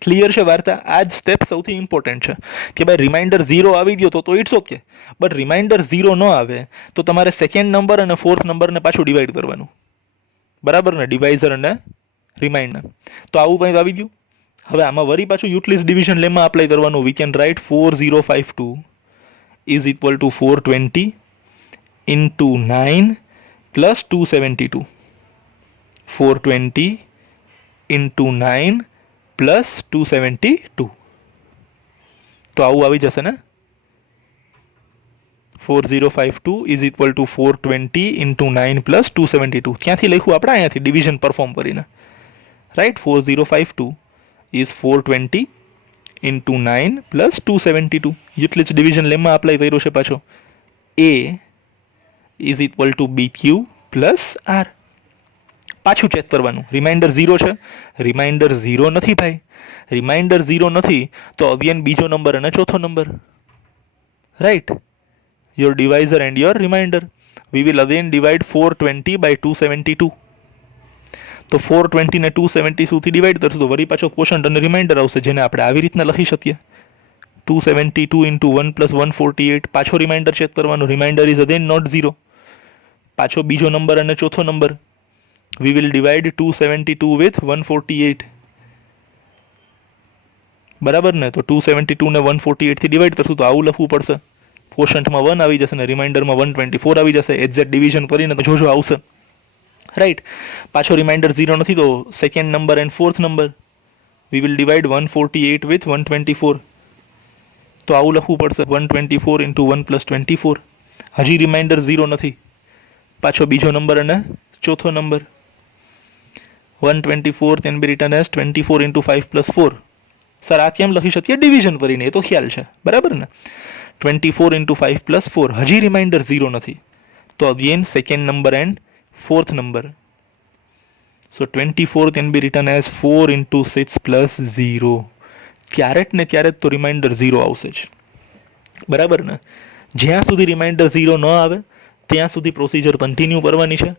Clear છે વાર્તા? આ જ સ્ટેપ સૌથી ઇમ્પોર્ટન્ટ છે કે ભાઈ રિમાઇન્ડર 0 આવી ગયો તો ઇટ્સ ઓકે, બટ રિમાઇન્ડર 0 ન આવે તો તમારે સેકન્ડ નંબર અને ફોર્થ નંબરને પાછું ડિવાઈડ કરવાનું. બરાબર ને? ડિવાઇઝર અને રિમાઇન્ડર. તો આવું કંઈક આવી ગયું. હવે આમાં વરી પાછું યુક્લિડ્સ ડિવિઝન લેમમાં અપ્લાય કરવાનું. વી can right 4052 is equal two 420 into 9 plus 272. 420 into 9 plus 272. તો આવું આવી જશે ને 4052 is equal to 420 into 9 plus 272. ત્યાંથી લખ્યું આપણે અહીંયાથી ડિવિઝન પરફોર્મ કરીને, રાઈટ. 4052 is 420 into 9 plus 272. એટલે જ ડિવિઝન લેમાં અપ્લાય કર્યો છે પાછો. A is equal to BQ plus R. પાછું ચેક કરવાનું. રિમાઇન્ડર 0 છે, રિમાઇન્ડર 0 નથી ભાઈ. રિમાઇન્ડર 0 નથી તો અગેન બીજો નંબર અને ચોથો number, right. your divisor and your remainder. We will again divide 420 by 272. તો 420 ને 272 થી ડિવાઈડ કરશું તો વળી પાછો ક્વોશન્ટ અને રિમાઇન્ડર આવશે, જેને આપણે આવી રીતના લખી શકીએ. 272 into 1 plus 148. પાછો રિમાઇન્ડર ચેક કરવાનો. Remainder is again not 0. પાછો બીજો નંબર અને ચોથો નંબર. We will divide 272 with 148. બરાબર ને? તો 272 ને 148 થી ડિવાઈડ કરશું તો આવું લખવું પડશે. ક્વોશન્ટમાં 1 આવી જશે ને રિમાઇન્ડરમાં 124 આવી જશે. એક્ઝેક્ટ ડિવિઝન કરીને તો જોજો આવશે, રાઈટ. પાછો રિમાઇન્ડર 0 નથી તો second number and fourth number. V will divide 148 with 124. તો આવું લખવું પડશે 124 into 1 plus 24. હજી રિમાઇન્ડર 0 નથી. પાછો બીજો નંબર અને ચોથો number. 124 can be written as 24 into 5 plus 4. Sir આ કેમ લખી શકીએ? ડિવિઝન કરીને, એ તો ખ્યાલ છે, બરાબર ને? 24 into 5 plus 4. હજી રિમાઇન્ડર 0 નથી તો again second number and fourth number. So 24 can be written as 4 into 6 plus 0. ક્યારેક ને ક્યારેક તો રિમાઇન્ડર 0 આવશે જ, બરાબર ને? જ્યાં સુધી રિમાઇન્ડર 0 ન આવે ત્યાં સુધી પ્રોસિજર કન્ટિન્યુ કરવાની છે.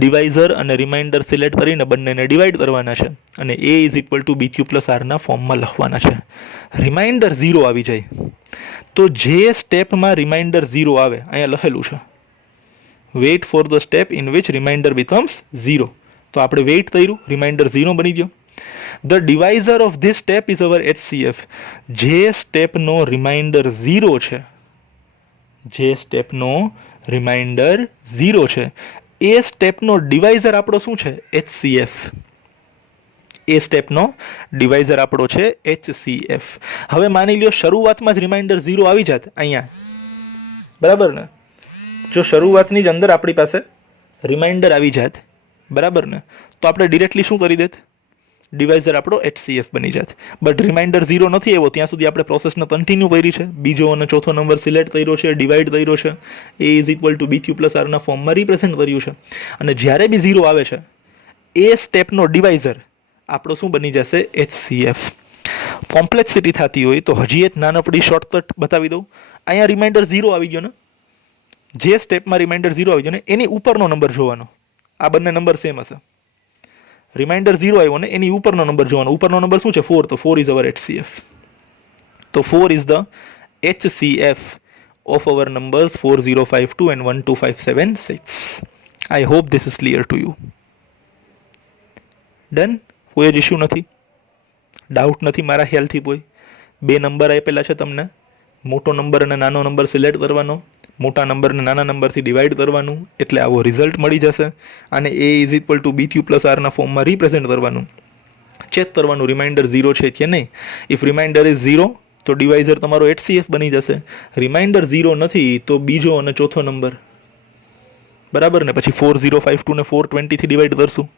ડિવાઇઝર અને રિમાઇન્ડર સિલેક્ટ કરીને બંનેને ડિવાઈડ કરવાના છે અને A is equal to BQ plus આરના ફોર્મમાં લખવાના છે. રિમાઇન્ડર 0 આવી જાય તો જે સ્ટેપમાં રિમાઇન્ડર 0 આવે, અહીંયા લખેલું છે wait for the step in which remainder becomes 0. તો આપણે વેઇટ કર્યું, રિમાઇન્ડર 0 બની ગયો. The divisor of this step is our HCF. જે સ્ટેપનો રિમાઇન્ડર 0 છે, જે સ્ટેપનો રિમાઇન્ડર 0 છે એ સ્ટેપનો ડિવાઇઝર આપણો શું છે? HCF. એ સ્ટેપનો ડિવાઇઝર આપણો છે HCF. હવે માની લ્યો શરૂઆતમાં જ રિમાઇન્ડર 0 આવી જાત અહીંયા, બરાબર ને? જો શરૂઆતની જ અંદર આપણી પાસે રિમાઇન્ડર આવી જાત, બરાબર ને, તો આપણે ડિરેક્ટલી શું કરી દેત? ડિવાઇઝર આપણો HCF બની જાત. બટ રિમાઇન્ડર 0 નથી આવ્યો ત્યાં સુધી આપણે પ્રોસેસને કન્ટિન્યુ કરી છે. બીજો અને ચોથો નંબર સિલેક્ટ કર્યો છે, ડિવાઈડ કર્યો છે, A is equal to BQ plus આરના ફોર્મમાં રિપ્રેઝેન્ટ કર્યું છે. અને જ્યારે બી 0 આવે છે એ સ્ટેપનો ડિવાઇઝર આપણો શું બની જશે? HCF. કોમ્પ્લેક્સિટી થતી હોય તો હજી એક નાનકડી શોર્ટકટ બતાવી દઉં. અહીંયા રિમાઇન્ડર 0 આવી ગયો ને, જે સ્ટેપમાં રિમાઇન્ડર 0 આવી ગયો ને એની ઉપરનો નંબર જોવાનો. આ બંને નંબર સેમ હશે. રિમાઇન્ડર 0 આવ્યો ને એની ઉપરનો નંબર જોવાનો. ઉપરનો નંબર શું છે? 4. તો 4 ઇઝ અવર HCF. તો 4 is the HCF of our numbers 4052 and 12576. I hope this is clear to you. Done? કોઈ જ ઇશ્યુ નથી, ડાઉટ નથી મારા ખ્યાલથી કોઈ? બે નંબર આપેલા છે તમને, મોટો નંબર અને નાનો નંબર સિલેક્ટ કરવાનો, મોટા નંબરને નાના નંબરથી ડિવાઈડ કરવાનું, એટલે આવો રિઝલ્ટ મળી જશે. અને A is equal to BQ plus આરના ફોર્મમાં રિપ્રેઝેન્ટ કરવાનું. ચેક કરવાનું રિમાઇન્ડર 0 છે કે નહીં. ઇફ રિમાઇન્ડર ઇઝ 0 તો ડિવાઇઝર તમારો HCF બની જશે. રિમાઇન્ડર 0 નથી તો બીજો અને ચોથો નંબર, બરાબર ને? પછી 4052 ને 420 થી ડિવાઈડ કરશું.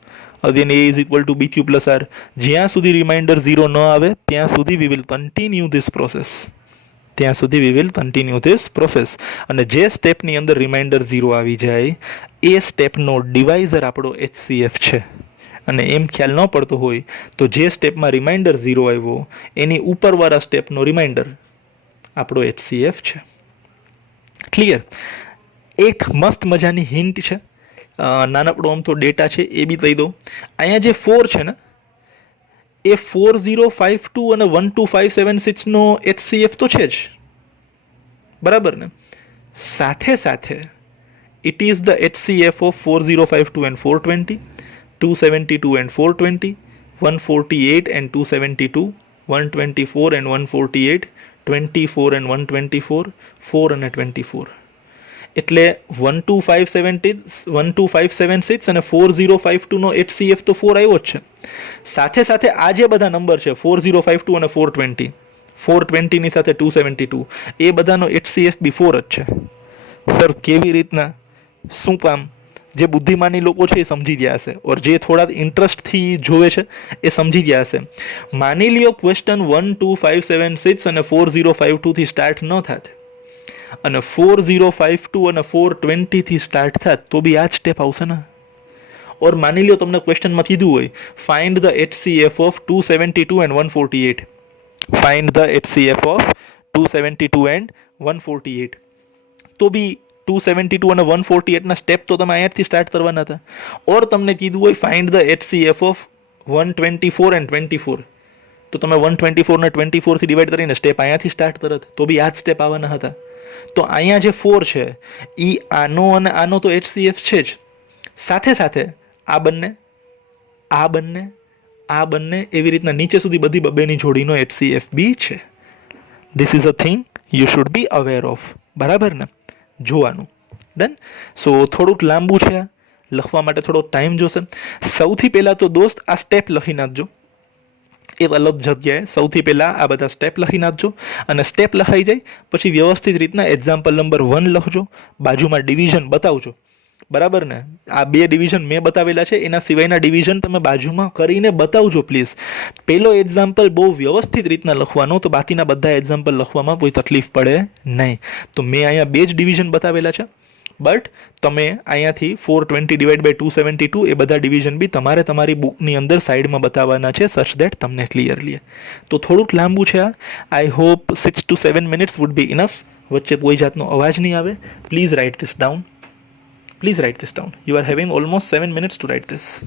Again A is equal to BQ plus r. જ્યાં સુધી રિમાઇન્ડર 0 ન આવે ત્યાં સુધી we will continue this process. ત્યાં સુધી we will continue this process. અને જે સ્ટેપની અંદર રિમાઇન્ડર 0 આવી જાય એ સ્ટેપનો ડિવાઇઝર આપણો HCF છે. અને એમ ખ્યાલ ન પડતો હોય તો જે સ્ટેપમાં રિમાઇન્ડર 0 આવ્યો એની ઉપરવાળા સ્ટેપનો રિમાઇન્ડર આપણો HCF છે. ક્લિયર? એક મસ્ત મજાની હિન્ટ છે, નાનકડો આમ તો ડેટા છે એ બી કહી દઉં. અહીંયા જે 4 છે ને એ 4052 અને 12576 નો HCF તો છે જ, બરાબર ને? સાથે સાથે it is the HCF of 4052 and 420, 272 and 420, 148 and 272, 124 and 148, 24 and 124, 4 અને 24. એટલે 12576 અને 4052 નો HCF તો 4 આવ્યો જ છે. સાથે સાથે આ જે બધા નંબર છે 4052 અને 420, 420 ની સાથે 272, એ બધાનો HCF બી 4 જ છે. સર કેવી રીતના, શું કામ? જે બુદ્ધિમાની લોકો છે એ સમજી ગયા હશે, ઓર જે થોડા ઇન્ટરેસ્ટથી જોવે છે એ સમજી ગયા હશે. માની લ્યો ક્વેશ્ચન 12576 અને 4052 થી સ્ટાર્ટ ન થાત અને 4052 અને 420 થી સ્ટાર્ટ થાત તો બી આ જ સ્ટેપ આવશે ને. ઓર માની લ્યો તમને ક્વેશ્ચનમાં કીધું હોય find the HCF of 272 and 148, find the HCF of 272 and 148, તો બી 272 અને 148 ના સ્ટેપ તો તમે અહીંયાથી સ્ટાર્ટ કરવાના હતા. ઓર તમને કીધું હોય find the HCF of 124 and 24, તો તમે 124 ને 24 થી ડિવાઈડ કરીને સ્ટેપ અહીંયાથી સ્ટાર્ટ કરત તો બી આ જ સ્ટેપ આવવાના હતા. તો અહીંયા જે 4 છે એ આનો અને આનો તો HCF છે જ, સાથે સાથે આ બંને, આ બંને, આ બંને, એવી રીતના નીચે સુધી બધી બબેની જોડીનો HCF બી છે. This is a thing you should be aware of. બરાબર ને? જોવાનું. ડન. સો થોડુંક લાંબુ છે, લખવા માટે થોડો ટાઈમ જોશે. સૌથી પહેલાં તો દોસ્ત આ સ્ટેપ લખી નાખજો એક અલગ જગ્યાએ. સૌથી પહેલાં આ બધા સ્ટેપ લખી નાખજો અને સ્ટેપ લખાઈ જાય પછી વ્યવસ્થિત રીતના એક્ઝામ્પલ નંબર 1 લખજો, બાજુમાં ડિવિઝન બતાવજો. બરાબર ને? આ બે ડિવિઝન મેં બતાવેલા છે, એના સિવાયના ડિવિઝન તમે બાજુમાં કરીને બતાવજો પ્લીઝ. પહેલો એક્ઝામ્પલ બહુ વ્યવસ્થિત રીતના લખવાનો, તો બાકીના બધા એક્ઝામ્પલ લખવામાં કોઈ તકલીફ પડે નહીં. તો મેં અહીંયા બે જ ડિવિઝન બતાવેલા છે, બટ તમે અહીંયાથી 420 ડિવાઈડ બાય 272 એ બધા ડિવિઝન બી તમારે તમારી બુકની અંદર સાઈડમાં બતાવવાના છે, સચ દેટ તમને ક્લિયરલી. તો થોડુંક લાંબુ છે આ. I hope 6 to 7 minutes would be enough. વચ્ચે કોઈ જાતનો અવાજ નહીં આવે. Please write this down. Please write this down. You are having almost 7 minutes to write this.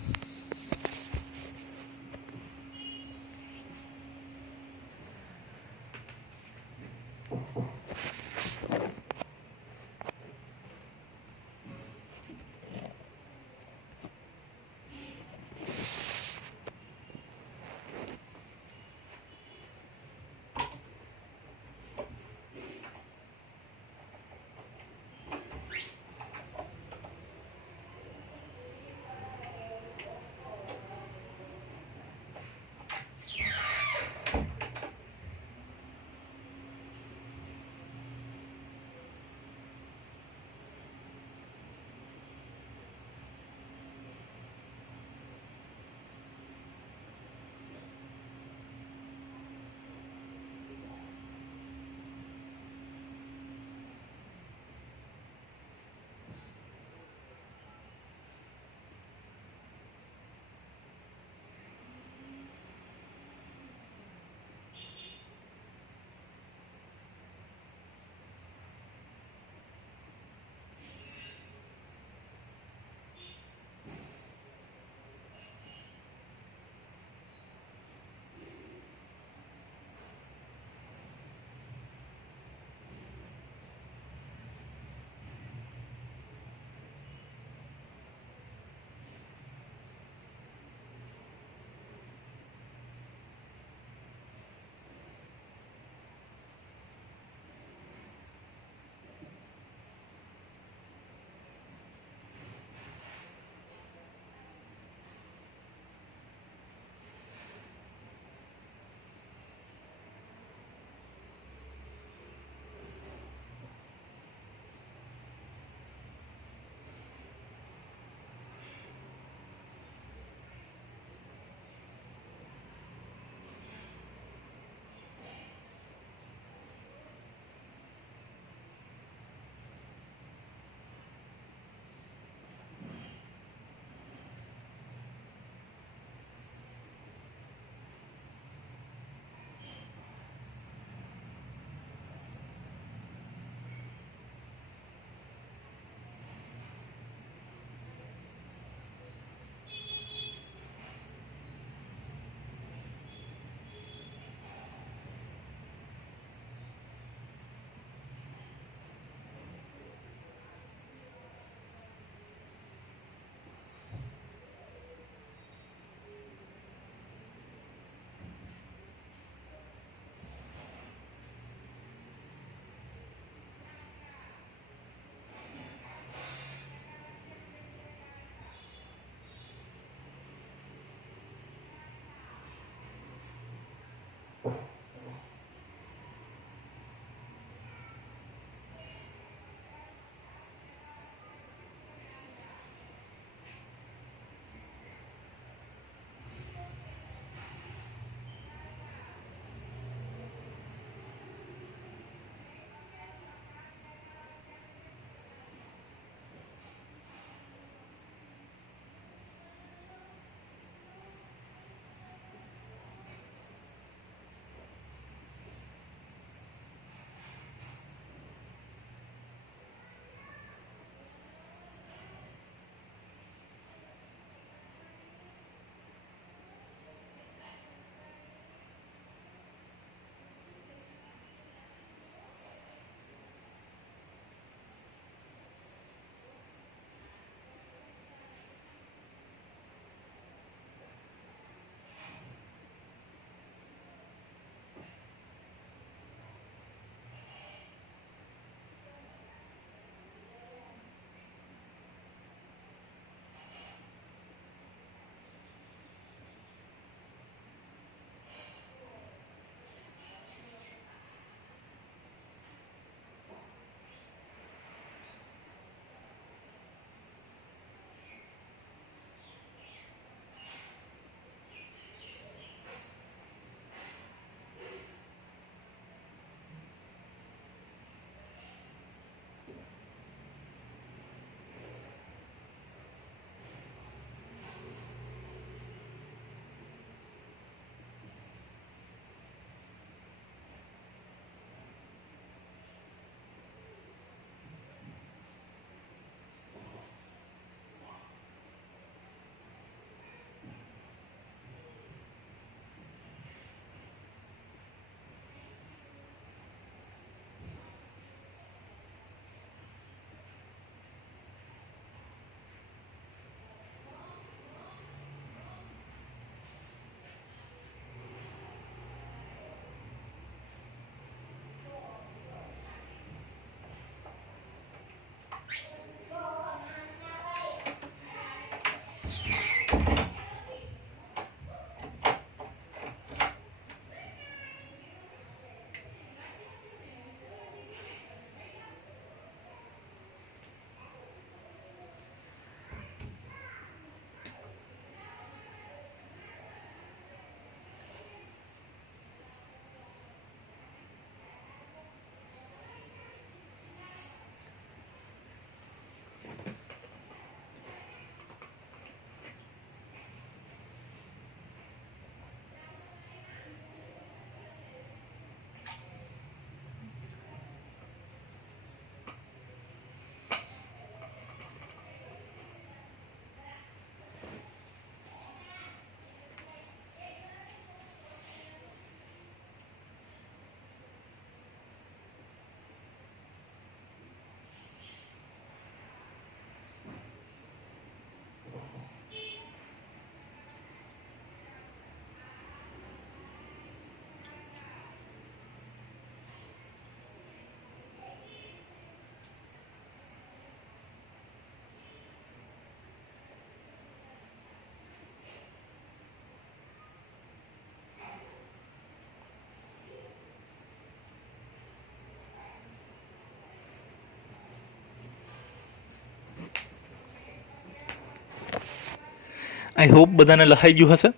I hope બધાને લખાઈ ગયું હશે.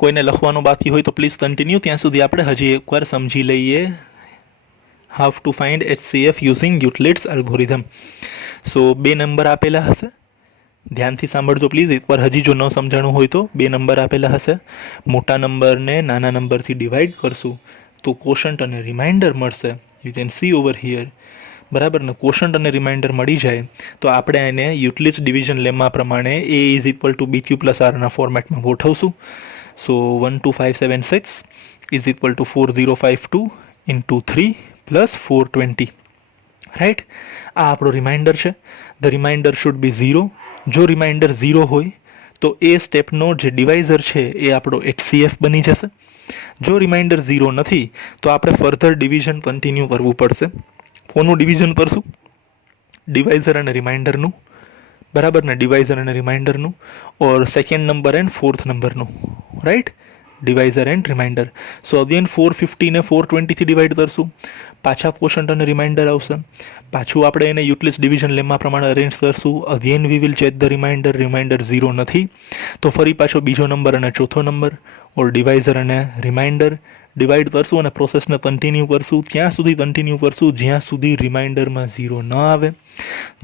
કોઈને લખવાનું બાકી હોય તો પ્લીઝ કન્ટિન્યુ. ત્યાં સુધી આપણે હજી એકવાર સમજી લઈએ how to find HCF using Euclid's algorithm. So 2 number આપેલા હશે, ધ્યાનથી સાંભળજો પ્લીઝ એકવાર. હજી જો ન સમજાણું હોય તો 2 નંબર આપેલા હશે. મોટા નંબરને નાના નંબરથી ડિવાઈડ કરશું તો કોશન્ટ અને રિમાઇન્ડર મળશે. You can see over here. બરાબર ને? કોશન્ટ અને રિમાઇન્ડર મળી જાય તો આપણે એને યુટિલિટ્સ ડિવિઝન લેમા પ્રમાણે A is equal to BQ plus Rના ફોર્મેટમાં ગોઠવશું. So 12576 is equal to 4052 into 3 plus 420. Right? આ આપણો રિમાઇન્ડર છે. The remainder should be 0. જો રિમાઇન્ડર 0 હોય તો એ સ્ટેપનો જે ડિવાઇઝર છે એ આપણો HCF બની જશે. જો રિમાઇન્ડર 0 નથી તો આપણે ફર્ધર ડિવિઝન કન્ટિન્યુ કરવું પડશે. કોનું ડિવિઝન કરશું? ડિવાઇઝર અને રિમાઇન્ડરનું. બરાબર ને? ડિવાઇઝર અને રિમાઇન્ડરનું or second number and fourth નંબરનું. Right? Divisor and remainder. So again 450 ને 420 થી ડિવાઈડ કરશું. પાછા કોશન્ટ અને રિમાઇન્ડર આવશે. પાછું આપણે એને યુટિલિટ્સ ડિવિઝન લેમા પ્રમાણે અરેન્જ કરશું. Again we will check the remainder. Remainder 0 નથી તો ફરી પાછો બીજો નંબર અને ચોથો નંબર ઓર ડિવાઇઝર અને રિમાઇન્ડર ડિવાઈડ કરશું અને પ્રોસેસને કન્ટિન્યુ કરશું. ત્યાં સુધી કન્ટિન્યુ કરશું જ્યાં સુધી રિમાઇન્ડરમાં 0 ન આવે.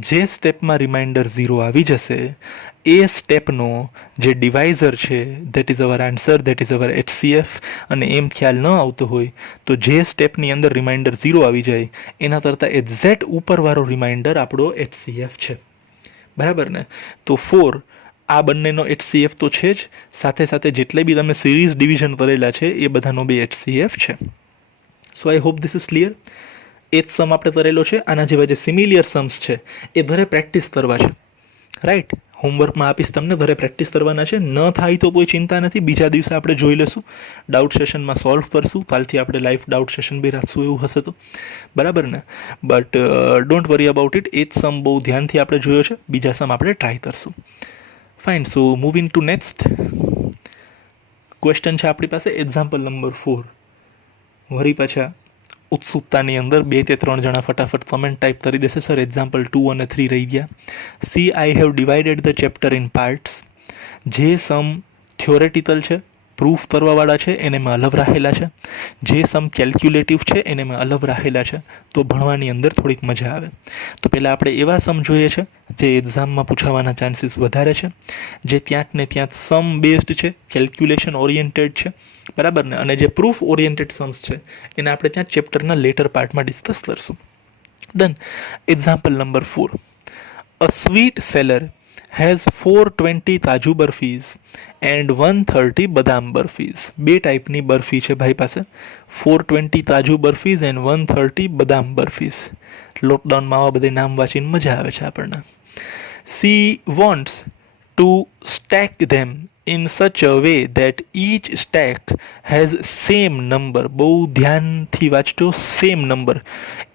જે સ્ટેપમાં રિમાઇન્ડર 0 આવી જશે એ સ્ટેપનો જે ડિવાઇઝર છે that is our answer, that is our HCF. અને એમ ખ્યાલ ન આવતો હોય તો જે સ્ટેપની અંદર રિમાઇન્ડર 0 આવી જાય એના કરતાં એક્ઝેક્ટ ઉપરવાળો રિમાઇન્ડર આપણો HCF છે. બરાબર ને? તો 4 આ બંનેનો HCF તો છે જ, સાથે સાથે જેટલે બી તમે સિરીઝ ડિવિઝન કરેલા છે એ બધાનો બી HCF છે. So I hope this is clear. એ જ સમ આપણે કરેલો છે. આના જેવા જે સિમિલિયર સમ્સ છે એ ઘરે પ્રેક્ટિસ કરવા છે. રાઈટ? હોમવર્કમાં આપીશ તમને, ઘરે પ્રેક્ટિસ કરવાના છે. ન થાય તો કોઈ ચિંતા નથી, બીજા દિવસે આપણે જોઈ લેશું, ડાઉટ સેશનમાં સોલ્વ કરશું. કાલથી આપણે લાઈવ ડાઉટ સેશન બી રાખશું એવું હશે તો. બરાબર ને? But don't worry about it. એ જ સમ બહુ ધ્યાનથી આપણે જોયો છે, બીજા સમ આપણે ટ્રાય કરશું. ફાઇન. સો મૂવિંગ ટુ નેક્સ્ટ ક્વેશ્ચન છે આપણી પાસે એક્ઝામ્પલ નંબર 4. વળી પાછા ઉત્સુકતાની અંદર 2 કે 3 જણા ફટાફટ કમેન્ટ ટાઈપ કરી દેશે સર એક્ઝામ્પલ 2 અને 3 રહી ગયા. C I have divided the chapter in parts. જે સમ થિયોરેટિકલ છે, પ્રૂફ કરવાવાળા છે એને મેં અલગ રાખેલા છે. જે સમ કેલ્ક્યુલેટિવ છે એને મેં અલગ રાખેલા છે. તો ભણવાની અંદર થોડીક મજા આવે. તો પહેલાં આપણે એવા સમ જોઈએ છે જે એક્ઝામમાં પૂછાવાના ચાન્સીસ વધારે છે, જે ક્યાંક ને ક્યાંક સમ બેઝડ છે, કેલ્ક્યુલેશન ઓરિએન્ટેડ છે. બરાબર ને? અને જે પ્રૂફ ઓરિએન્ટેડ સમ્સ છે એને આપણે ત્યાં ચેપ્ટરના લેટર પાર્ટમાં ડિસ્કસ કરશું. Done. Example number 4. A sweet seller has 420 kaju barfis and 130 badam બરફીઝ. 2 ટાઈપની બરફી છે ભાઈ પાસે. 420 કાજુ બરફીઝ એન્ડ 130 બદામ બરફીઝ. લોકડાઉનમાં આવા બધા નામ વાંચીને મજા આવે છે આપણને. C wants to stack them in such a way that each stack has same number. બહુ ધ્યાનથી વાંચજો. Same number.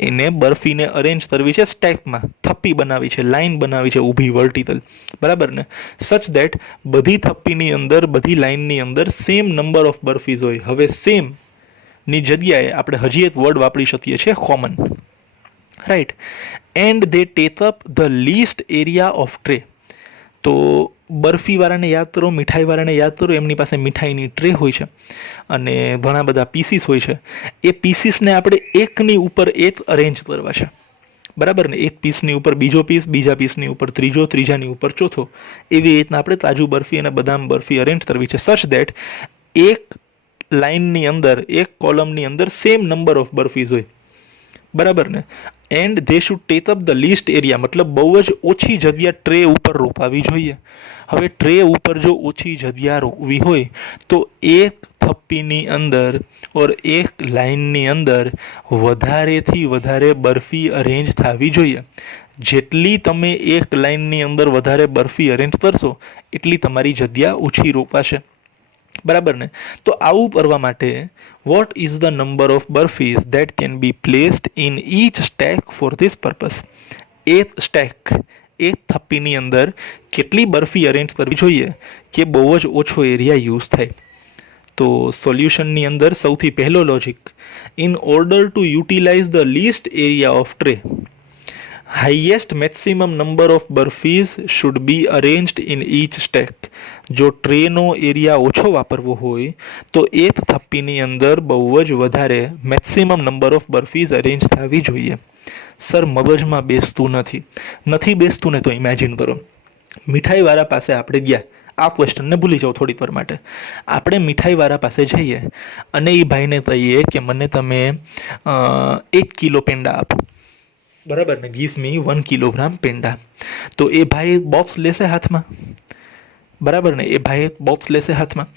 એને બરફીને અરેન્જ કરવી છે સ્ટેકમાં, થપ્પી બનાવી છે, લાઈન બનાવી છે ઊભી વર્ટિકલ. બરાબર ને? સચ દેટ બધી થપ્પીની અંદર, બધી લાઈનની અંદર સેમ નંબર ઓફ બરફીઝ હોય. હવે સેમ ની જગ્યાએ આપણે હજી એક વર્ડ વાપરી શકીએ છીએ, common. Right? And they tech up the least area of tray. તો બરફીવાળાને યાદ કરો, મીઠાઈવાળાને યાદ કરો, એમની પાસે મીઠાઈની ટ્રે હોય છે અને ઘણા બધા પીસીસ હોય છે. એ પીસીસને આપણે એકની ઉપર એક અરેન્જ કરવા છે. બરાબર ને? એક પીસની ઉપર બીજો પીસ, બીજા પીસની ઉપર ત્રીજો, ત્રીજાની ઉપર ચોથો. એવી રીતના આપણે કાજુ બરફી અને બદામ બરફી અરેન્જ કરવી છે સચ દેટ એક લાઇનની અંદર, એક કોલમની અંદર સેમ નંબર ઓફ બરફીઝ હોય. બરાબર ને? And they should take up the least area, મતલબ બહુ જ ઓછી જગ્યા ટ્રે ઉપર રોપાવી જોઈએ. હવે ટ્રે ઉપર જો ઓછી જગ્યા રોકવી હોય તો એક થપ્પીની અંદર ઓર એક લાઇનની અંદર વધારેથી વધારે બરફી અરેન્જ થવી જોઈએ. જેટલી તમે એક લાઇનની અંદર વધારે બરફી અરેન્જ કરશો એટલી તમારી જગ્યા ઓછી રોકાશે. બરાબર ને? તો આવું કરવા માટે what is the number of barfis that can be placed in each stack for this purpose. એક સ્ટેક, એક થપ્પીની અંદર કેટલી બરફી અરેન્જ કરવી જોઈએ કે બહુ જ ઓછો એરિયા યુઝ થાય. તો સોલ્યુશનની અંદર સૌથી પહેલો logic, in order to utilize the least area of tray. Highest maximum number of barfis should be arranged in each stack. જો ટ્રેનો એરિયા ઓછો વાપરવો હોય તો એક થપ્પીની અંદર બહુ જ વધારે મેક્સિમમ નંબર ઓફ બર્ફીઝ અરેન્જ થવી જોઈએ. સર મગજમાં બેસતું નથી બેસતું ને તો ઇમેજિન કરો, મીઠાઈવાળા પાસે આપણે ગયા, આ ક્વેશ્ચનને ભૂલી જાઓ થોડીક વાર માટે. આપણે મીઠાઈવાળા પાસે જઈએ અને એ ભાઈને કહીએ કે મને તમે 1 કિલો પેંડા આપો, બરાબર ને, ગીવ મી 1 કિલોગ્રામ પેંડા. તો એ ભાઈ બોક્સ લેશે હાથમાં, બરાબર ને, એ ભાઈ બોક્સ લેશે હાથમાં.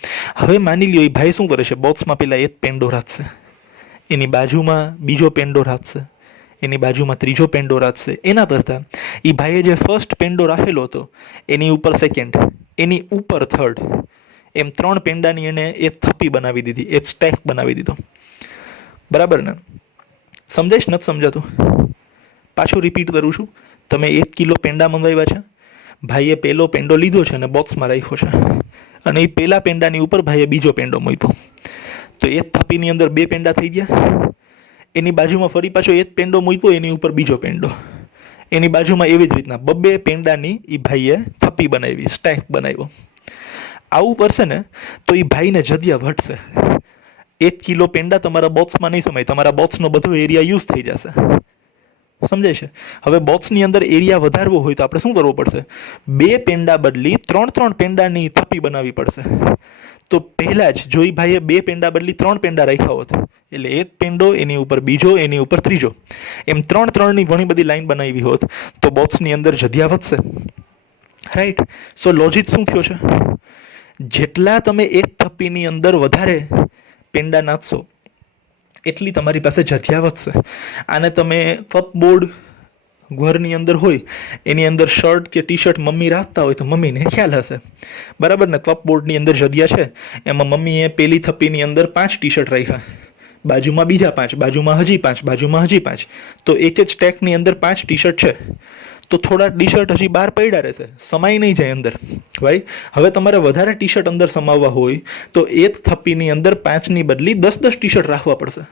હવે માની લ્યો એ ભાઈ શું કરે છે, બોક્સમાં પેલા એક પેંડો રાખશે, એની બાજુમાં બીજો પેંડો રાખશે, એની બાજુમાં ત્રીજો પેંડો રાખશે. એના કરતાં એ ભાઈએ જે ફર્સ્ટ પેંડો રાખેલો હતો એની ઉપર સેકન્ડ, એની ઉપર થર્ડ, એમ 3 પેંડાની એને એક થપ્પી બનાવી દીધી, એક સ્ટેક બનાવી દીધો. બરાબર ને, સમજાય છે? નથી સમજાતું? પાછું રિપીટ કરું છું. તમે 1 કિલો પેંડા મંગાવ્યા છે, ભાઈએ પહેલો પેંડો લીધો છે અને બોક્સમાં રાખ્યો છે, અને એ પહેલા પેંડાની ઉપર ભાઈએ બીજો પેંડો મૂક્યો. તો એક થપ્પીની અંદર 2 પેંડા થઈ ગયા. એની બાજુમાં ફરી પાછો એક પેંડો મૂક્યો, એની ઉપર બીજો પેંડો, એની બાજુમાં એવી જ રીતના 2 પેંડાની એ ભાઈએ થપ્પી બનાવી, સ્ટેક બનાવ્યો. આવું કરશે ને તો એ ભાઈને જગ્યા વધશે. 1 કિલો પેંડા તમારા બોક્સમાં નહીં સમાય, તમારા બોક્સનો બધો એરિયા યુઝ થઈ જશે. સમજાય છે? હવે બોક્સની અંદર એરિયા વધારવો હોય તો આપણે શું કરવું પડશે? 2 પેંડા બદલી 3 પેંડાની થપ્પી બનાવવી પડશે. તો પહેલાં જ જો એ ભાઈએ 2 પેંડા બદલી 3 પેંડા રાખ્યા હોત, એટલે એક પેંડો, એની ઉપર બીજો, એની ઉપર ત્રીજો, એમ 3-3ની ઘણી બધી લાઈન બનાવી હોત તો બોક્સની અંદર જગ્યા વધશે. રાઈટ? સો લોજિક શું થયો છે? જેટલા તમે એક થપ્પીની અંદર વધારે પેંડા નાખશો એટલી તમારી પાસે જગ્યા વધશે. આને તમે કપબોર્ડ ઘરની અંદર હોય, એની અંદર શર્ટ કે ટી શર્ટ મમ્મી રાખતા હોય તો મમ્મીને ખ્યાલ હશે, બરાબર ને. કપબોર્ડની અંદર જગ્યા છે, એમાં મમ્મીએ પેલી થપ્પીની અંદર 5 ટી શર્ટ રાખ્યા, બાજુમાં બીજા 5, બાજુમાં હજી 5, બાજુમાં હજી 5, તો એક જ સ્ટેકની અંદર 5 ટી શર્ટ છે. તો થોડા ટી શર્ટ હજી બહાર પડ્યા રહેશે, સમાઈ નહીં જાય અંદર. ભાઈ હવે તમારે વધારે ટી શર્ટ અંદર સમાવવા હોય તો એક થપ્પીની અંદર 5ની બદલી 10-10 ટી શર્ટ રાખવા પડશે,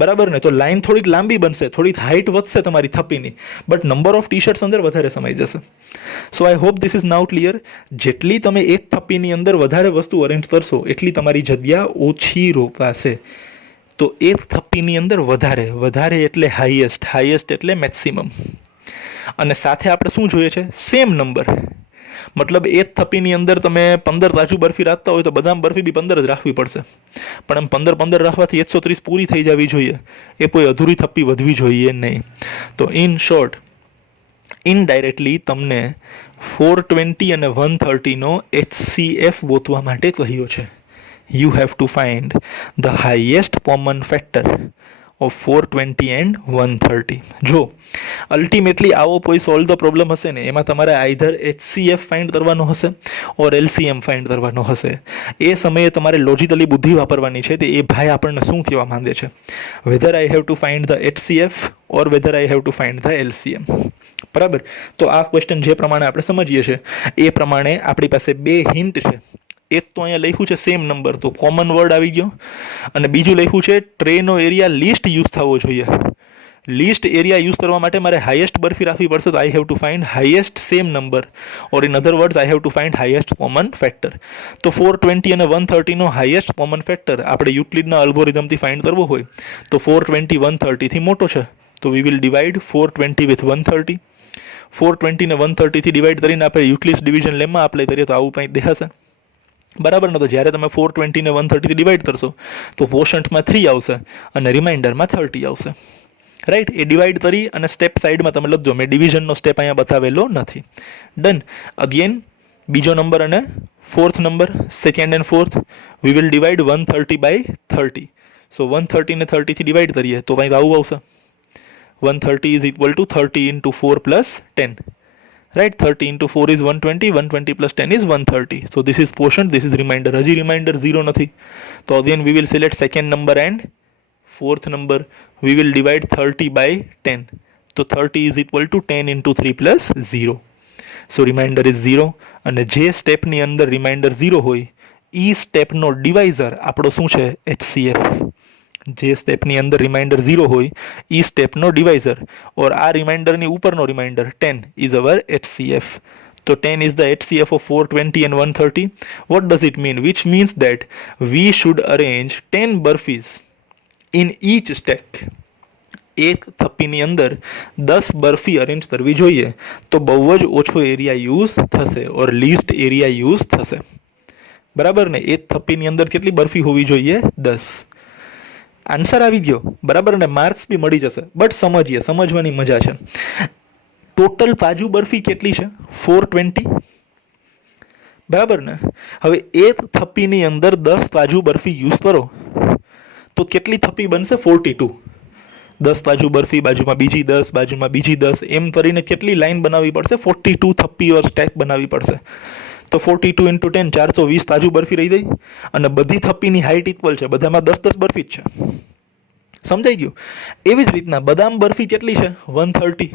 બરાબર ને. તો લાઈન થોડીક લાંબી બનશે, થોડીક હાઇટ વધશે તમારી થપ્પીની, but number of T shirts અંદર વધારે સમાઈ જશે. So I hope this is now clear. જેટલી તમે એક થપ્પીની અંદર વધારે વસ્તુ અરેન્જ કરશો એટલી તમારી જગ્યા ઓછી રોકાશે. તો એક થપ્પીની અંદર વધારે એટલે હાઈએસ્ટ એટલે મેક્સિમમ. અને સાથે આપણે શું જોઈએ છે? Same number. મતલબ એક થપ્પીની અંદર તમે 15 કાજુ બરફી રાખતા હોય તો બદામ બરફી બી 15 જ રાખવી પડશે, પણ એમ 15 રાખવાથી 130 પૂરી થઈ જવી જોઈએ, એ કોઈ અધૂરી થપ્પી વધવી જોઈએ નહીં. તો ઇન શોર્ટ, ઇનડાયરેક્ટલી તમને 420 અને 130નો HCF ગોતવા માટે કહ્યો છે. You have to find the highest common factor of 420 and 130. જો અલ્ટિમેટલી આવો કોઈ સોલ્વ ધ પ્રોબ્લેમ હશે ને, એમાં તમારે આઈધર HCF ફાઇન્ડ કરવાનો હશે ઓર LCM ફાઇન્ડ કરવાનો હશે. એ સમયે તમારે લોજિકલી બુદ્ધિ વાપરવાની છે. તે એ ભાઈ આપણને શું કહેવા માંગે છે, whether I have to find the HCF or whether I have to find the LCM. બરાબર? તો આ ક્વેશ્ચન જે પ્રમાણે આપણે સમજીએ છીએ એ પ્રમાણે આપણી પાસે 2 હિન્ટ છે. એક તો અહીંયા લખ્યું છે સેમ નંબર, તો કોમન વર્ડ આવી ગયો, અને બીજું લખ્યું છે ટ્રેનો એરિયા લીસ્ટ યુઝ થવો જોઈએ. લીસ્ટ એરિયા યુઝ કરવા માટે મારે હાઈએસ્ટ બરફી રાખવી પડશે, તો I have to find highest same number, or in other words I have to find highest common factor. તો 420 અને 130નો હાઈએસ્ટ કોમન ફેક્ટર આપણે યુક્લિડના અલ્ગોરિધમથી ફાઇન્ડ કરવો હોય તો 420 130થી મોટો છે, તો વી વિલ ડિવાઈડ 420 વિથ 130. 420 ને 130થી ડિવાઈડ કરીને આપણે યુક્લિડ્સ ડિવિઝન લેમમાં અપ્લાય કરીએ તો આવું કંઈક દેખાશે, બરાબર ને. તો જ્યારે તમે 420 ને 130થી ડિવાઈડ કરશો તો ક્વોશન્ટમાં 3 આવશે અને રિમાઇન્ડરમાં 30 આવશે. રાઈટ? એ ડિવાઈડ કરી અને સ્ટેપ સાઈડમાં તમે લખજો, મેં ડિવિઝનનો સ્ટેપ અહીંયા બતાવેલો નથી. ડન. અગેન બીજો નંબર અને fourth number, second and fourth, we will divide 130 by 30. So 130 ને 30થી ડિવાઈડ કરીએ તો કંઈક આવું આવશે. 130 is equal two 30 into 4 plus 10. Right? 30 into 4 is 120, 120 plus 10 is 130. So this is quotient, this is remainder. હજી remainder 0 નથી. તો again we will select second number and fourth number. We will divide 30 by 10. તો 30 is equal to 10 into 3 plus 0. So remainder is 0. અને જે સ્ટેપની અંદર remainder 0 હોય એ સ્ટેપનો ડિવાઇઝર આપણો શું છે? HCF. જે સ્ટેપની અંદર રિમાઇન્ડર 0 હોય એ સ્ટેપનો ડિવાઇઝર ઓર આ રિમાઇન્ડરની ઉપરનો remainder 10 is our HCF. So 10 is the HCF of 420 and 130. What does it mean? Which means that we should arrange 10 burfis in each stack. એક થપ્પીની અંદર 10 બરફી અરેન્જ કરવી જોઈએ તો બહુ જ ઓછો એરિયા યુઝ થશે ઓર લીસ્ટ એરિયા યુઝ થશે. બરાબર ને? એક થપ્પીની અંદર કેટલી બરફી હોવી જોઈએ? 10. આન્સર આવી ગયો. બરાબર ને? માર્ક્સ બી મળી જશે. બટ સમજીએ, સમજવાની મજા છે. ટોટલ કાજુ બરફી કેટલી છે? 420. બરાબર ને? હવે એક થપ્પીની અંદર 10 કાજુ બરફી યુઝ કરો તો કેટલી થપ્પી બનશે? 42. 10 કાજુ બરફી, બાજુમાં બીજી 10, બાજુમાં બીજી 10, એમ કરીને કેટલી લાઈન બનાવવી પડશે? 42 થપ્પી ઓર સ્ટેક બનાવવી પડશે. તો 42 × 10 420 કાજુ બરફી રહી ગઈ અને બધી થપ્પીની હાઇટ ઇક્વલ છે, બધામાં 10 બરફી જ છે. સમજાઈ ગયું? એવી જ રીતના બદામ બરફી કેટલી છે? 130.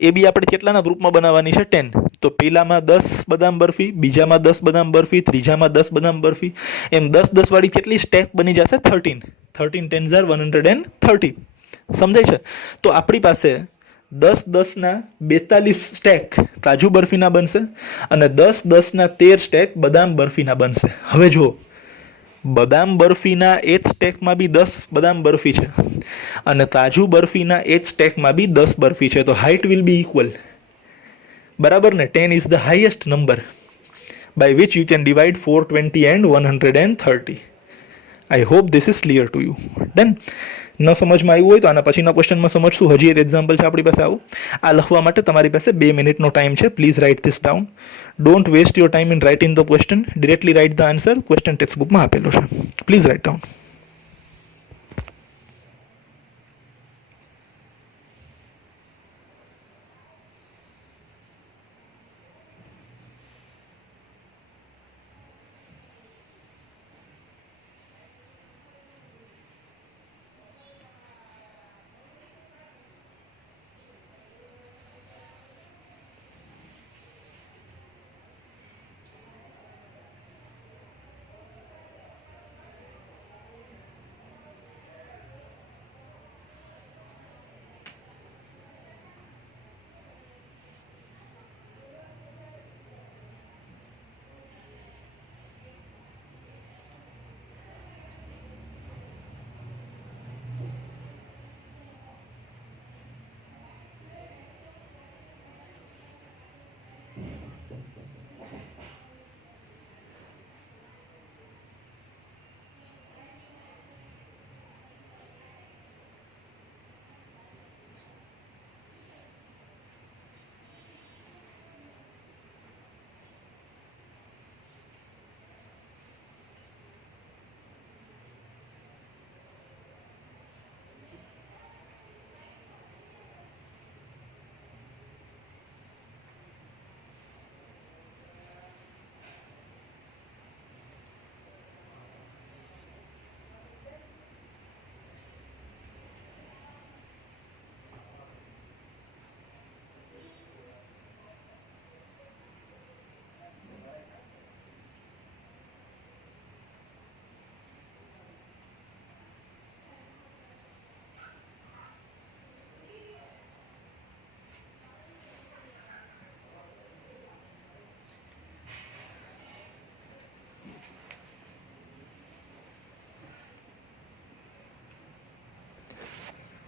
એ બી આપણે કેટલાના ગ્રુપમાં બનાવવાની છે? 10. તો પહેલામાં 10 બદામ બરફી, બીજામાં 10 બદામ બરફી, ત્રીજામાં 10 બદામ બરફી, એમ 10 વાળી કેટલી સ્ટેક બની જશે? 13. 13 10 130. સમજાય છે? તો આપણી પાસે 10 42 સ્ટેક કાજુ બરફીના બનશે અને 10 13 સ્ટેક બદામ બરફીના બનશે. હવે જો બદામ બરફીના એક સ્ટેકમાં બી 10 બદામ બરફી છે અને કાજુ બરફીના એક સ્ટેકમાં બી 10 બરફી છે, તો હાઇટ વિલ બી ઇક્વલ. બરાબર ને? 10 is the highest number by which you can divide 420 and 130. I hope this is clear to you. Done? ન સમજમાં આવ્યું હોય તો આના પછીના ક્વેશ્ચનમાં સમજશું. હજી એક એક્ઝામ્પલ છે આપણી પાસે આવું. આ લખવા માટે તમારી પાસે 2 મિનિટનો ટાઈમ છે. Please write this down. Don't waste your time in writing the question. Directly write the answer. Question text બુકમાં આપેલો છે. Please write down.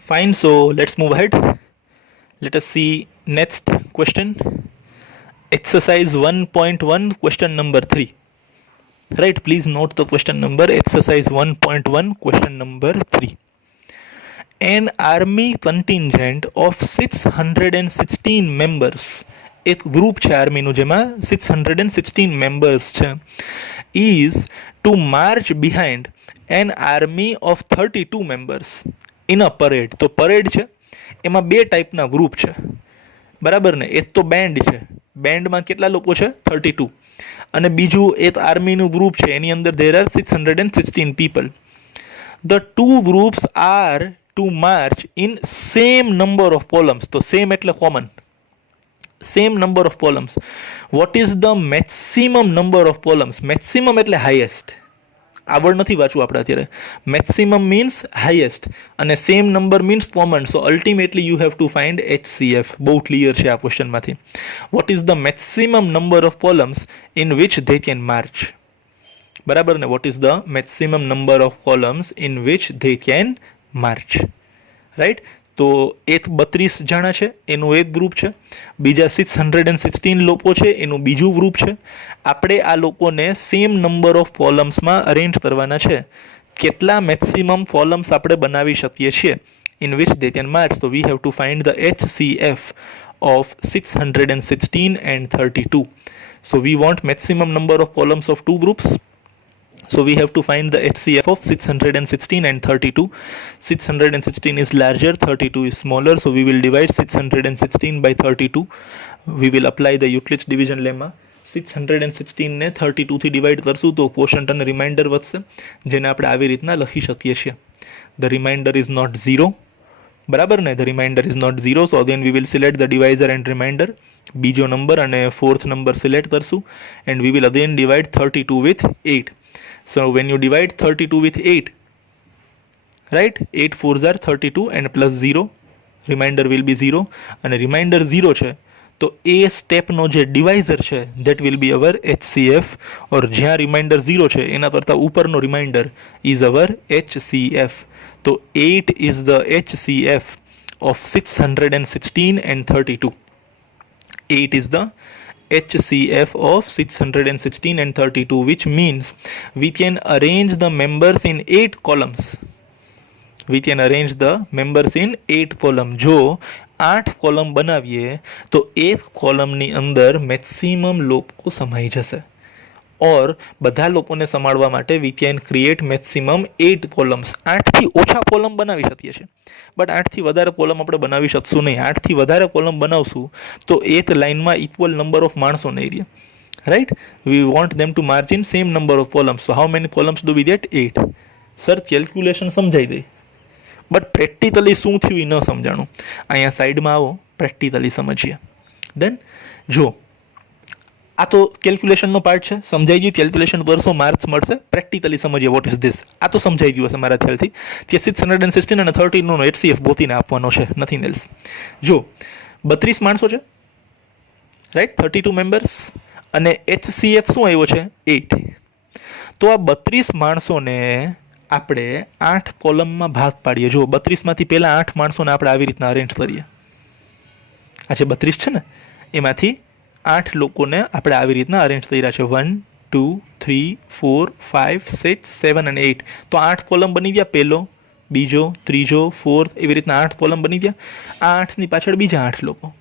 Fine, so let's move ahead. Let us see next question. Exercise 1.1, question number 3. Right, please note the question number. Exercise 1.1, question number 3. An army contingent of 616 members, એક group છે આર્મીનું જેમાં 616 members છે, is to march behind an army of 32 members in a parade. તો parade છે એમાં 2 ટાઈપના group છે. બરાબર ને? એક તો બેન્ડ છે, બેન્ડમાં કેટલા લોકો છે? 32. અને બીજું એક આર્મીનું ગ્રુપ છે, એની અંદર there are 616 people. The two groups are to march in same number of columns. તો same એટલે common. Same number of columns. What is the maximum number of columns? Maximum એટલે highest. આવડ નથી વાંચવું આપણે અત્યારે. મેક્સિમમ મીન્સ હાઈએસ્ટ અને same number means common. So ultimately you have to find HCF. બહુ clear છે આ ક્વેશ્ચનમાંથી. What is the maximum number of columns in which they can march? બરાબર ને? What is the maximum number of columns in which they can march? Right. તો એક 32 જણા છે એનું એક ગ્રુપ છે, બીજા 616 લોકો છે એનું બીજું ગ્રુપ છે. આપણે આ લોકોને સેમ નંબર ઓફ કોલમ્સમાં અરેન્જ કરવાના છે. કેટલા મેક્સિમમ કોલમ્સ આપણે બનાવી શકીએ છીએ in which they can march? તો we have to find the HCF of 616 and 32. So we want maximum number of columns of two groups. So we have to find the HCF of 616 and 32. 616 is larger, 32 is smaller. So we will divide 616 by 32. We will apply the Euclid's division lemma. 616 ને 32 થી divide કરશું તો quotient અને reminder વધશે, જેને આપણે આવી રીતના લખી શકીએ છીએ. The remainder is not 0. બરાબર ને? The remainder is not 0. So again we will select the divisor and remainder. બીજો નંબર અને fourth number select કરશું and we will again divide 32 with 8. So when you divide 32 with 8, right, 8 4s are 32 and plus 0, remainder will be 0 અને remainder 0 છે તો એ સ્ટેપનો જે ડિવાઇઝર છે that will be our HCF, or જ્યાં reminder 0 છે એના કરતાં ઉપરનો રિમાઇન્ડર is our HCF. તો 8 is the HCF of 616 and 32. 8 is the HCF of 616 and 32, which means we can arrange the members in 8 columns. We can arrange the members in 8 columns. જો 8 column બનાવીએ તો એક કોલમની અંદર maximum લોકો સમાઈ જશે. ઓર બધા લોકોને સમાડવા માટે we can create maximum 8 columns. 8થી ઓછા કોલમ બનાવી શકીએ છીએ, બટ 8થી વધારે કોલમ આપણે બનાવી શકશું નહીં. 8થી વધારે કોલમ બનાવશું તો એક લાઇનમાં ઇક્વલ નંબર ઓફ માણસો નહીં રહે. Right. We want them to march in same number of columns. So how many columns do we get? 8. Sir calculation સમજાઈ દઈ, બટ પ્રેક્ટિકલી શું થયું એ ન સમજાણું. અહીંયા સાઈડમાં આવો, પ્રેક્ટિકલી સમજીએ. ડન. જો આ તો કેલ્ક્યુલેશનનો પાર્ટ છે, સમજાઈ ગયું. કેલ્ક્યુલેશન કરશો, માર્ક્સ મળશે. પ્રેક્ટિકલી સમજીએ વોટ ઇઝ ધીસ. આ તો સમજાઈ ગયું હશે મારા ખ્યાલથી કે 616 અને 32નો HCF ગોતીને આપવાનો છે, નથિંગ એલ્સ. જો 32 માણસો છે, રાઈટ, 32 મેમ્બર્સ, અને HCF શું આવ્યો છે? 8. તો આ 32 માણસોને આપણે 8 કોલમમાં ભાગ પાડીએ. જો 32માંથી પહેલાં 8 માણસોને આપણે આવી રીતના અરેન્જ કરીએ. આ જે 32 છે ને એમાંથી 8 લોકોને આપણે આવી રીતના અરેન્જ કરી રહ્યા છે. 1 2 3 4 5 6 7 અને 8. તો 8 કોલમ બની ગયા, પહેલો, બીજો, ત્રીજો, ફોર્થ, એવી રીતના 8 કોલમ બની ગયા. આ 8ની પાછળ બીજા 8 લોકો,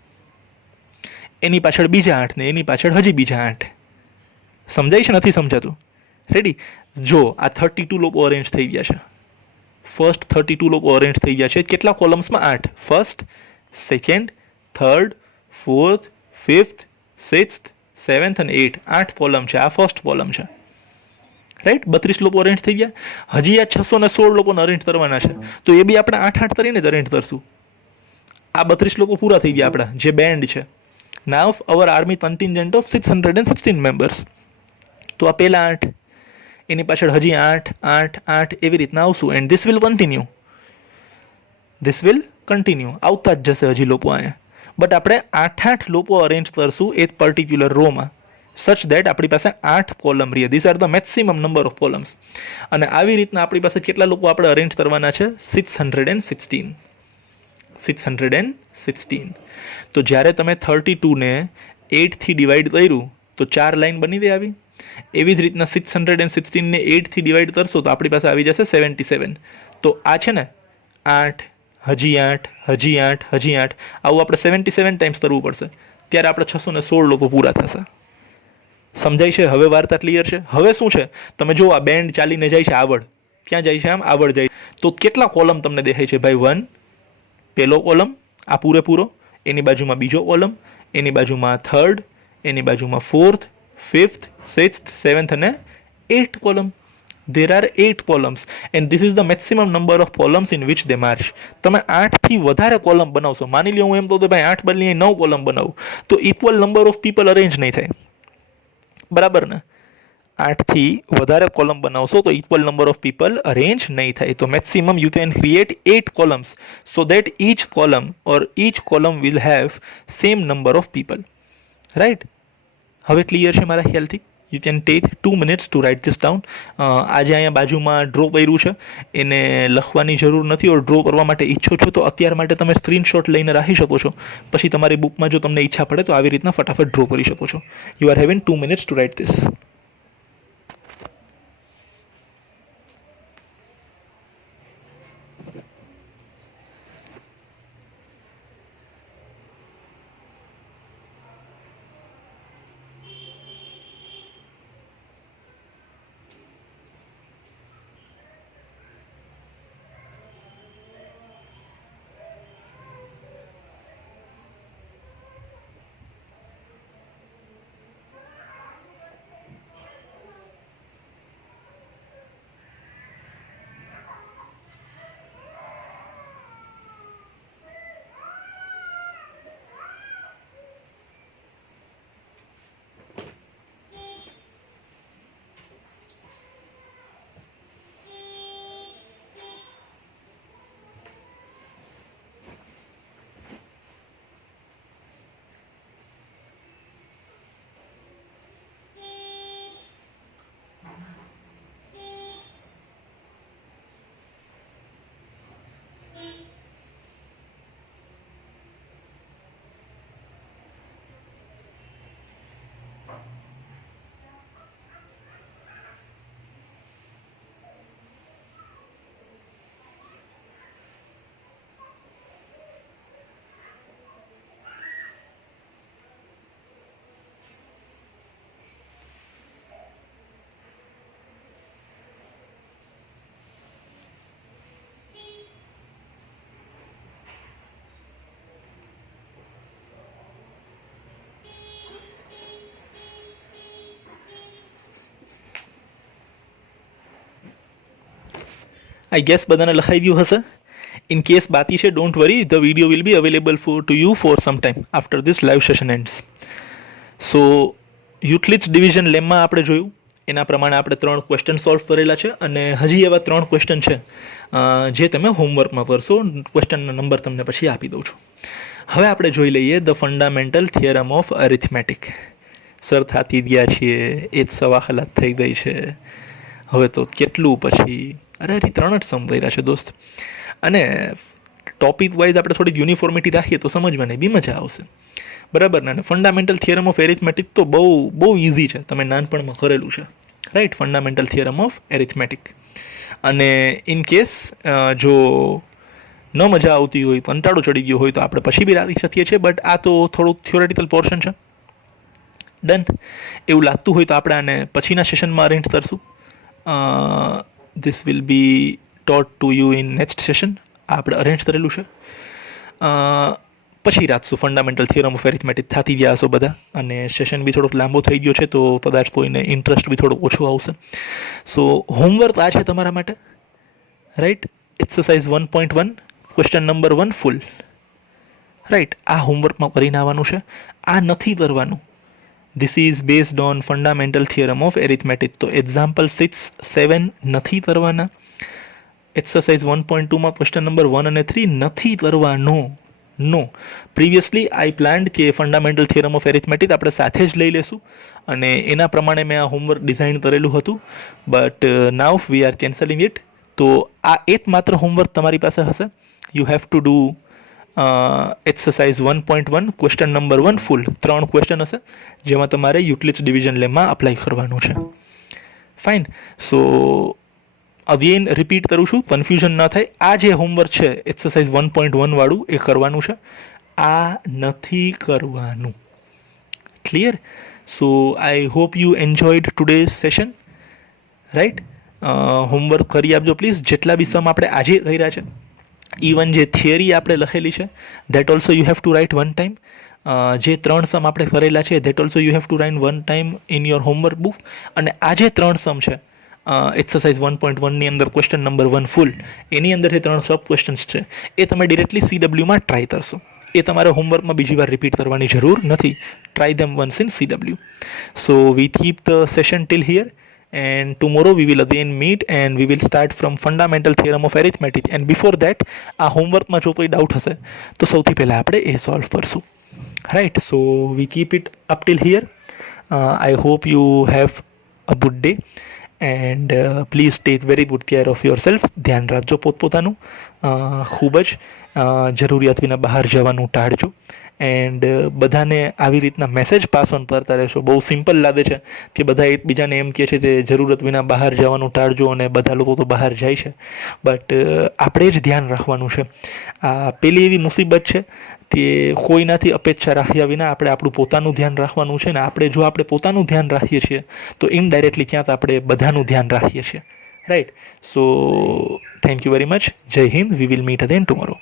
એની પાછળ બીજા 8 ને એની પાછળ હજી બીજા 8. સમજાય છે? નથી સમજાતું? રેડી. જો આ 32 લોકો અરેન્જ થઈ ગયા છે. ફર્સ્ટ 32 લોકો અરેન્જ થઈ ગયા છે. કેટલા કોલમ્સમાં? 8. First, second, third, fourth, fifth, sixth, seventh અને 8. 8 કોલમ છે. આ ફર્સ્ટ કોલમ છે. રાઈટ. 32 લોકો અરેન્જ થઈ ગયા. હજી આ 616 લોકોને અરેન્જ કરવાના છે, તો એ બી આપણે 8 કરીને જ અરેન્જ કરશું. આ 32 લોકો પૂરા થઈ ગયા આપણા જે બેન્ડ છે. નાઉ અવર આર્મી કન્ટિન્જન્ટ ઓફ 616 મેમ્બર્સ. તો આ પહેલા 8, એની પાછળ હજી 8 8 8 એવી રીતના આવશું. And this will continue. This will continue. આવતા જ જશે હજી લોકો અહીંયા. બટ આપણે 8 લોકો અરેન્જ કરશું એક પર્ટિક્યુલર રોમાં, સચ દેટ આપણી પાસે 8 કોલમ રહે. This are the maximum number of columns. અને આવી રીતના આપણી પાસે કેટલા લોકો આપણે અરેન્જ કરવાના છે? 616. 616. તો જ્યારે તમે 32ને 8થી ડિવાઈડ કર્યું તો 4 લાઈન બની ગઈ આવી. એવી જ રીતના 616ને 8થી ડિવાઈડ કરશો તો આપણી પાસે આવી જશે 77. તો આ છે ને 8, હજી 8, હજી 8, હજી 8, આવું આપણે 77 ટાઈમ્સ કરવું પડશે. ત્યારે આપણે 616 લોકો પૂરા થશે. સમજાય છે? હવે વાર્તા ક્લિયર છે? હવે શું છે, તમે જો આ બેન્ડ ચાલીને જાય છે આવડ. ક્યાં જાય છે? આમ આવડ જાય. તો કેટલા કોલમ તમને દેખાય છે ભાઈ? 1 પહેલો કોલમ, આ પૂરેપૂરો, એની બાજુમાં બીજો કોલમ, એની બાજુમાં થર્ડ, એની બાજુમાં ફોર્થ, ફિફ્થ, સિક્સ્થ, સેવન્થ અને 8 column. There are 8 columns and this is the maximum number of columns in which they march. તમે 8થી વધારે કોલમ બનાવશો, માની લો હું એમ કહું તો ભાઈ 8 બદલી 9 કોલમ બનાવું, તો equal number of people arrange નહીં થાય. બરાબર ને? 8થી વધારે કોલમ બનાવશો તો equal number of people arrange નહીં થાય. તો maximum you can create 8 columns so that each column or each column will have same number of people. રાઈટ? હવે ક્લિયર છે મારા ખ્યાલથી? You can take 2 minutes to write this down. આજે અહીંયા બાજુમાં ડ્રો કર્યું છે, એને લખવાની જરૂર નથી. ઓર ડ્રો કરવા માટે ઈચ્છો છો તો અત્યાર માટે તમે સ્ક્રીનશોટ લઈને રાખી શકો છો. પછી તમારી બુકમાં જો તમને ઈચ્છા પડે તો આવી રીતના ફટાફટ ડ્રો કરી શકો છો. You are having 2 minutes to write this. I guess બધાને લખાઈ ગયું હશે. ઇન કેસ બાકી છે, don't worry, the video will be available to you for some time after this live session ends. So Euclid's division lemma આપણે જોયું એના પ્રમાણે આપણે 3 ક્વેશ્ચન સોલ્વ કરેલા છે અને હજી એવા 3 ક્વેશ્ચન છે જે તમે હોમવર્કમાં કરશો. ક્વેશ્ચનના નંબર તમને પછી આપી દઉં છું. હવે આપણે જોઈ લઈએ the fundamental theorem of arithmetic. Sir થાતી ગયા છીએ, એ જ સવા કલાક થઈ ગઈ છે, હવે તો કેટલું પછી? અરે 3 જ સમ કર્યા છે દોસ્ત. અને ટોપિક વાઇઝ આપણે થોડીક યુનિફોર્મિટી રાખીએ તો સમજવાની બી મજા આવશે. બરાબર ને? ફંડામેન્ટલ થિયરમ ઓફ એરિથમેટિક તો બહુ ઇઝી છે, તમે નાનપણમાં કરેલું છે. Right? Fundamental theorem of arithmetic. અને ઇન કેસ જો ન મજા આવતી હોય, કંટાળો ચડી ગયો હોય તો આપણે પછી બી રાખી શકીએ છીએ. બટ આ તો થોડુંક થિયોરેટિકલ પોર્શન છે. ડન. એવું લાગતું હોય તો આપણે આને પછીના સેશનમાં અરેન્જ કરશું. This will be taught to you in next session. આપણે અરેન્જ કરેલું છે. પછી રાખશું ફંડામેન્ટલ થિયરમ ઓફ એરિથમેટિક. થાતી ગયા હશો બધા અને સેશન બી થોડોક લાંબો થઈ ગયો છે તો કદાચ કોઈને ઇન્ટરેસ્ટ બી થોડો ઓછો આવશે. સો હોમવર્ક આ છે તમારા માટે. રાઈટ? એક્સરસાઇઝ 1.1 ક્વેશ્ચન નંબર 1 ફૂલ. રાઈટ? આ હોમવર્કમાં કરીને આવવાનું છે. આ નથી કરવાનું. This is based on fundamental theorem of arithmetic. તો એક્ઝામ્પલ 6, 7 નથી કરવાના. એક્સરસાઇઝ 1.2માં ક્વેશ્ચન નંબર 1 અને 3 નથી કરવાનો. નો. પ્રિવિયસલી આઈ પ્લાન્ડ કે ફંડામેન્ટલ થિયરમ ઓફ એરિથમેટિક આપણે સાથે જ લઈ લેશું અને એના પ્રમાણે મેં આ હોમવર્ક ડિઝાઇન કરેલું હતું. But now we are cancelling it. તો આ એકમાત્ર હોમવર્ક તમારી પાસે હશે. You have to do exercise 1.1 question number 1 full. 3 question હશે જેમાં તમારે યુક્લિડ્સ ડિવિઝન લેમમાં અપ્લાય કરવાનું છે. ફાઇન. સો અગેન રિપીટ કરું છું, કન્ફ્યુઝન ન થાય. આ જે હોમવર્ક છે એક્સરસાઇઝ 1.1 વાળું એ કરવાનું છે. આ નથી કરવાનું. Clear? So I hope you enjoyed today's session. Right? Homework કરી આપજો પ્લીઝ. જેટલા બી સમ આપણે આજે કર્યા છે, ઇવન જે થિયરી આપણે લખેલી છે that also you have to write 1 time. જે 3 સમ આપણે કરેલા છે that also you have to write 1 time in your homework book. અને આ જે 3 સમ છે એક્સરસાઇઝ 1.1ની અંદર ક્વેશ્ચન નંબર 1 ફૂલ, એની અંદર જે 3 સબ ક્વેશ્ચન્સ છે એ તમે ડિરેક્ટલી CWમાં ટ્રાય કરશો. એ તમારે હોમવર્કમાં બીજી વાર રિપીટ કરવાની જરૂર નથી. Try them once in CW. So V keep the session till here, and tomorrow we will again meet and we will start from fundamental theorem of arithmetic. And before that, આ હોમવર્કમાં જો કોઈ doubt હશે તો સૌથી પહેલાં આપણે એ solve કરશું. Right, so V keep it up till here. I hope you have a good day and please take very good care of yourself. ધ્યાન રાખજો પોતપોતાનું, ખૂબ જ જરૂરિયાત વિના બહાર જવાનું ટાળજો. એન્ડ બધાને આવી રીતના મેસેજ પાસ ઓન કરતા રહેશો. બહુ સિમ્પલ લાગે છે કે બધા એકબીજાને એમ કહે છે તે જરૂરત વિના બહાર જવાનું ટાળજો અને બધા લોકો તો બહાર જાય છે, બટ આપણે જ ધ્યાન રાખવાનું છે. આ પેલી એવી મુસીબત છે તે કોઈનાથી અપેક્ષા રાખ્યા વિના આપણે આપણું પોતાનું ધ્યાન રાખવાનું છે, ને આપણે જો આપણે પોતાનું ધ્યાન રાખીએ છીએ તો ઇનડાયરેક્ટલી ક્યાંક આપણે બધાનું ધ્યાન રાખીએ છીએ. Right, so thank you very much. જય Hind. We will meet again tomorrow.